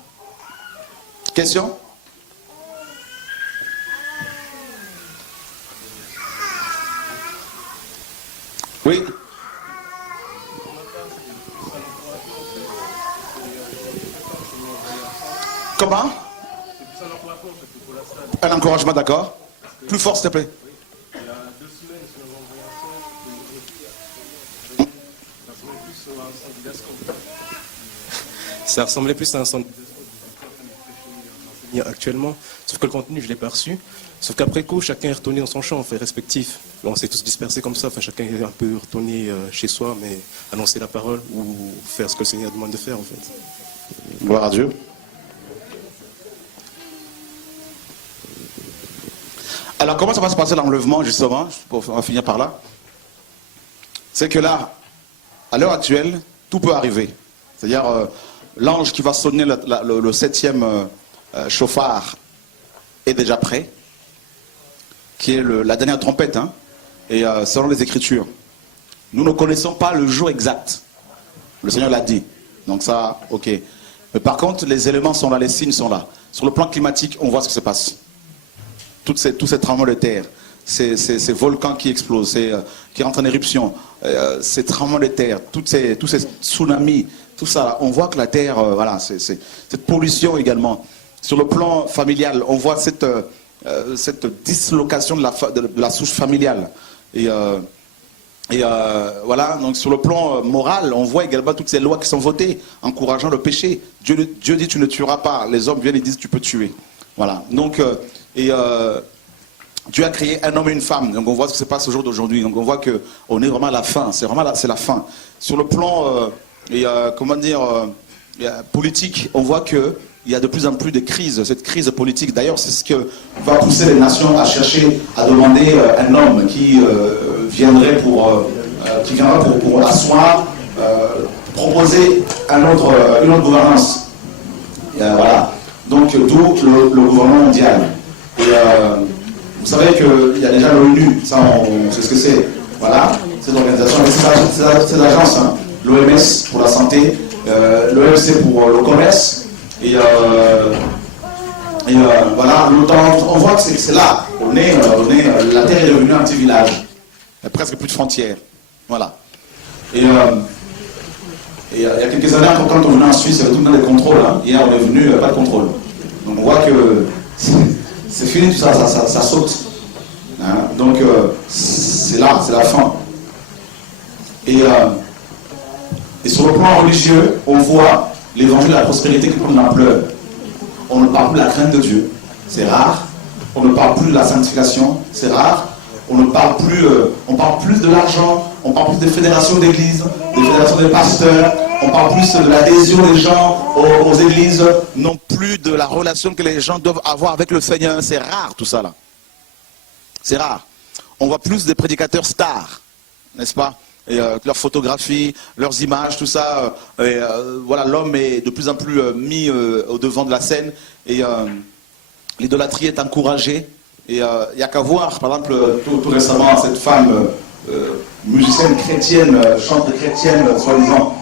Question? Oui. Comment? Un encouragement, d'accord. Plus fort, s'il te plaît. Il y a 2 semaines, je nous envoie ça ressemblait plus à un centre actuellement, sauf que le contenu, je ne l'ai pas reçu. Sauf qu'après coup, chacun est retourné dans son champ, fait respectif. On s'est tous dispersés comme ça, enfin, chacun est un peu retourné chez soi, mais annoncer la parole ou faire ce que le Seigneur demande de faire, en fait. Gloire à Dieu. Alors, comment ça va se passer l'enlèvement, justement? On va finir par là. C'est que là, à l'heure actuelle, tout peut arriver. C'est-à-dire, l'ange qui va sonner le 7e chauffard est déjà prêt, qui est la dernière trompette, hein, et selon les Écritures. Nous ne connaissons pas le jour exact. Le Seigneur l'a dit. Donc ça, ok. Mais par contre, les éléments sont là, les signes sont là. Sur le plan climatique, on voit ce qui se passe. Tous ces tremblements de terre, ces volcans qui explosent, qui rentrent en éruption, ces tremblements de terre, tous ces tsunamis, tout ça, on voit que la terre, voilà, cette pollution également. Sur le plan familial, on voit cette dislocation de la souche familiale. Et voilà, donc sur le plan moral, on voit également toutes ces lois qui sont votées, encourageant le péché. Dieu dit tu ne tueras pas, les hommes viennent et disent tu peux tuer. Voilà, donc... Dieu a créé un homme et une femme. Donc on voit ce qui se passe au jour d'aujourd'hui. Donc on voit qu'on est vraiment à la fin. C'est la fin. Sur le plan politique, on voit qu'il y a de plus en plus de crises. Cette crise politique, d'ailleurs, c'est ce que va pousser les nations à chercher, à demander un homme qui viendrait pour asseoir, proposer une autre gouvernance. Voilà. Donc d'où le gouvernement mondial. Et vous savez qu'il y a déjà l'ONU, ça on sait ce que c'est. Voilà, cette organisation, cette agence, hein, l'OMS pour la santé, l'OMC pour le commerce, et voilà, l'OTAN, on voit que c'est là. La Terre est devenue un petit village. Il n'y a presque plus de frontières. Voilà. Et Et il y a quelques années, quand on venait en Suisse, il y avait tout le temps des contrôles. Hein. Hier, on est venu, il n'y a pas de contrôle. Donc on voit que c'est fini, tout ça, ça saute. Hein. Donc c'est là, c'est la fin. Et sur le plan religieux, on voit l'évangile de la prospérité qui prend de l'ampleur. On ne parle plus de la crainte de Dieu, c'est rare. On ne parle plus de la sanctification, c'est rare. On ne parle plus, on parle plus de l'argent, on parle plus des fédérations d'églises, des fédérations des pasteurs, on parle plus de l'adhésion des gens aux églises, non plus de la relation que les gens doivent avoir avec le Seigneur. C'est rare tout ça là. C'est rare. On voit plus des prédicateurs stars, n'est-ce pas? Et leurs photographies, leurs images, tout ça. Voilà, l'homme est de plus en plus mis au devant de la scène et l'idolâtrie est encouragée. Et il n'y a qu'à voir, par exemple, tout récemment, cette femme musicienne chrétienne, chanteuse chrétienne, soi-disant,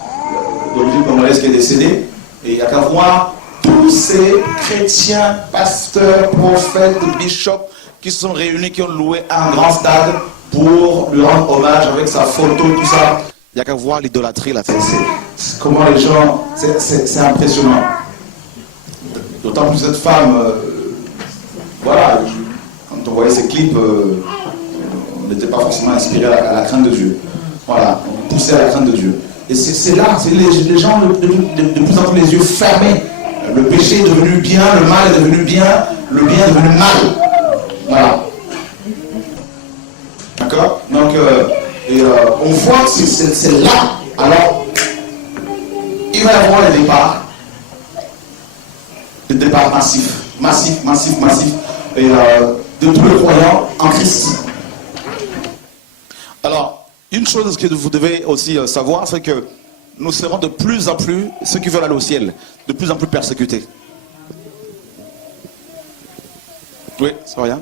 d'origine congolaise qui est décédée. Et il n'y a qu'à voir tous ces chrétiens, pasteurs, prophètes, bishops qui se sont réunis, qui ont loué un grand stade pour lui rendre hommage avec sa photo, tout ça. Il n'y a qu'à voir l'idolâtrie là. Comment les gens... C'est impressionnant. D'autant plus cette femme... voilà, quand on voyait ces clips, on n'était pas forcément inspiré à la crainte de Dieu. Voilà, on poussait à la crainte de Dieu. Et c'est là, c'est les gens de plus en plus les yeux fermés. Le péché est devenu bien, le mal est devenu bien, le bien est devenu mal. Voilà. D'accord? Donc, on voit que c'est là. Alors, il va y avoir des départs massifs, et de tous les croyants en Christ. Alors, une chose que vous devez aussi savoir, c'est que nous serons de plus en plus, ceux qui veulent aller au ciel, de plus en plus persécutés. Oui, ça va rien.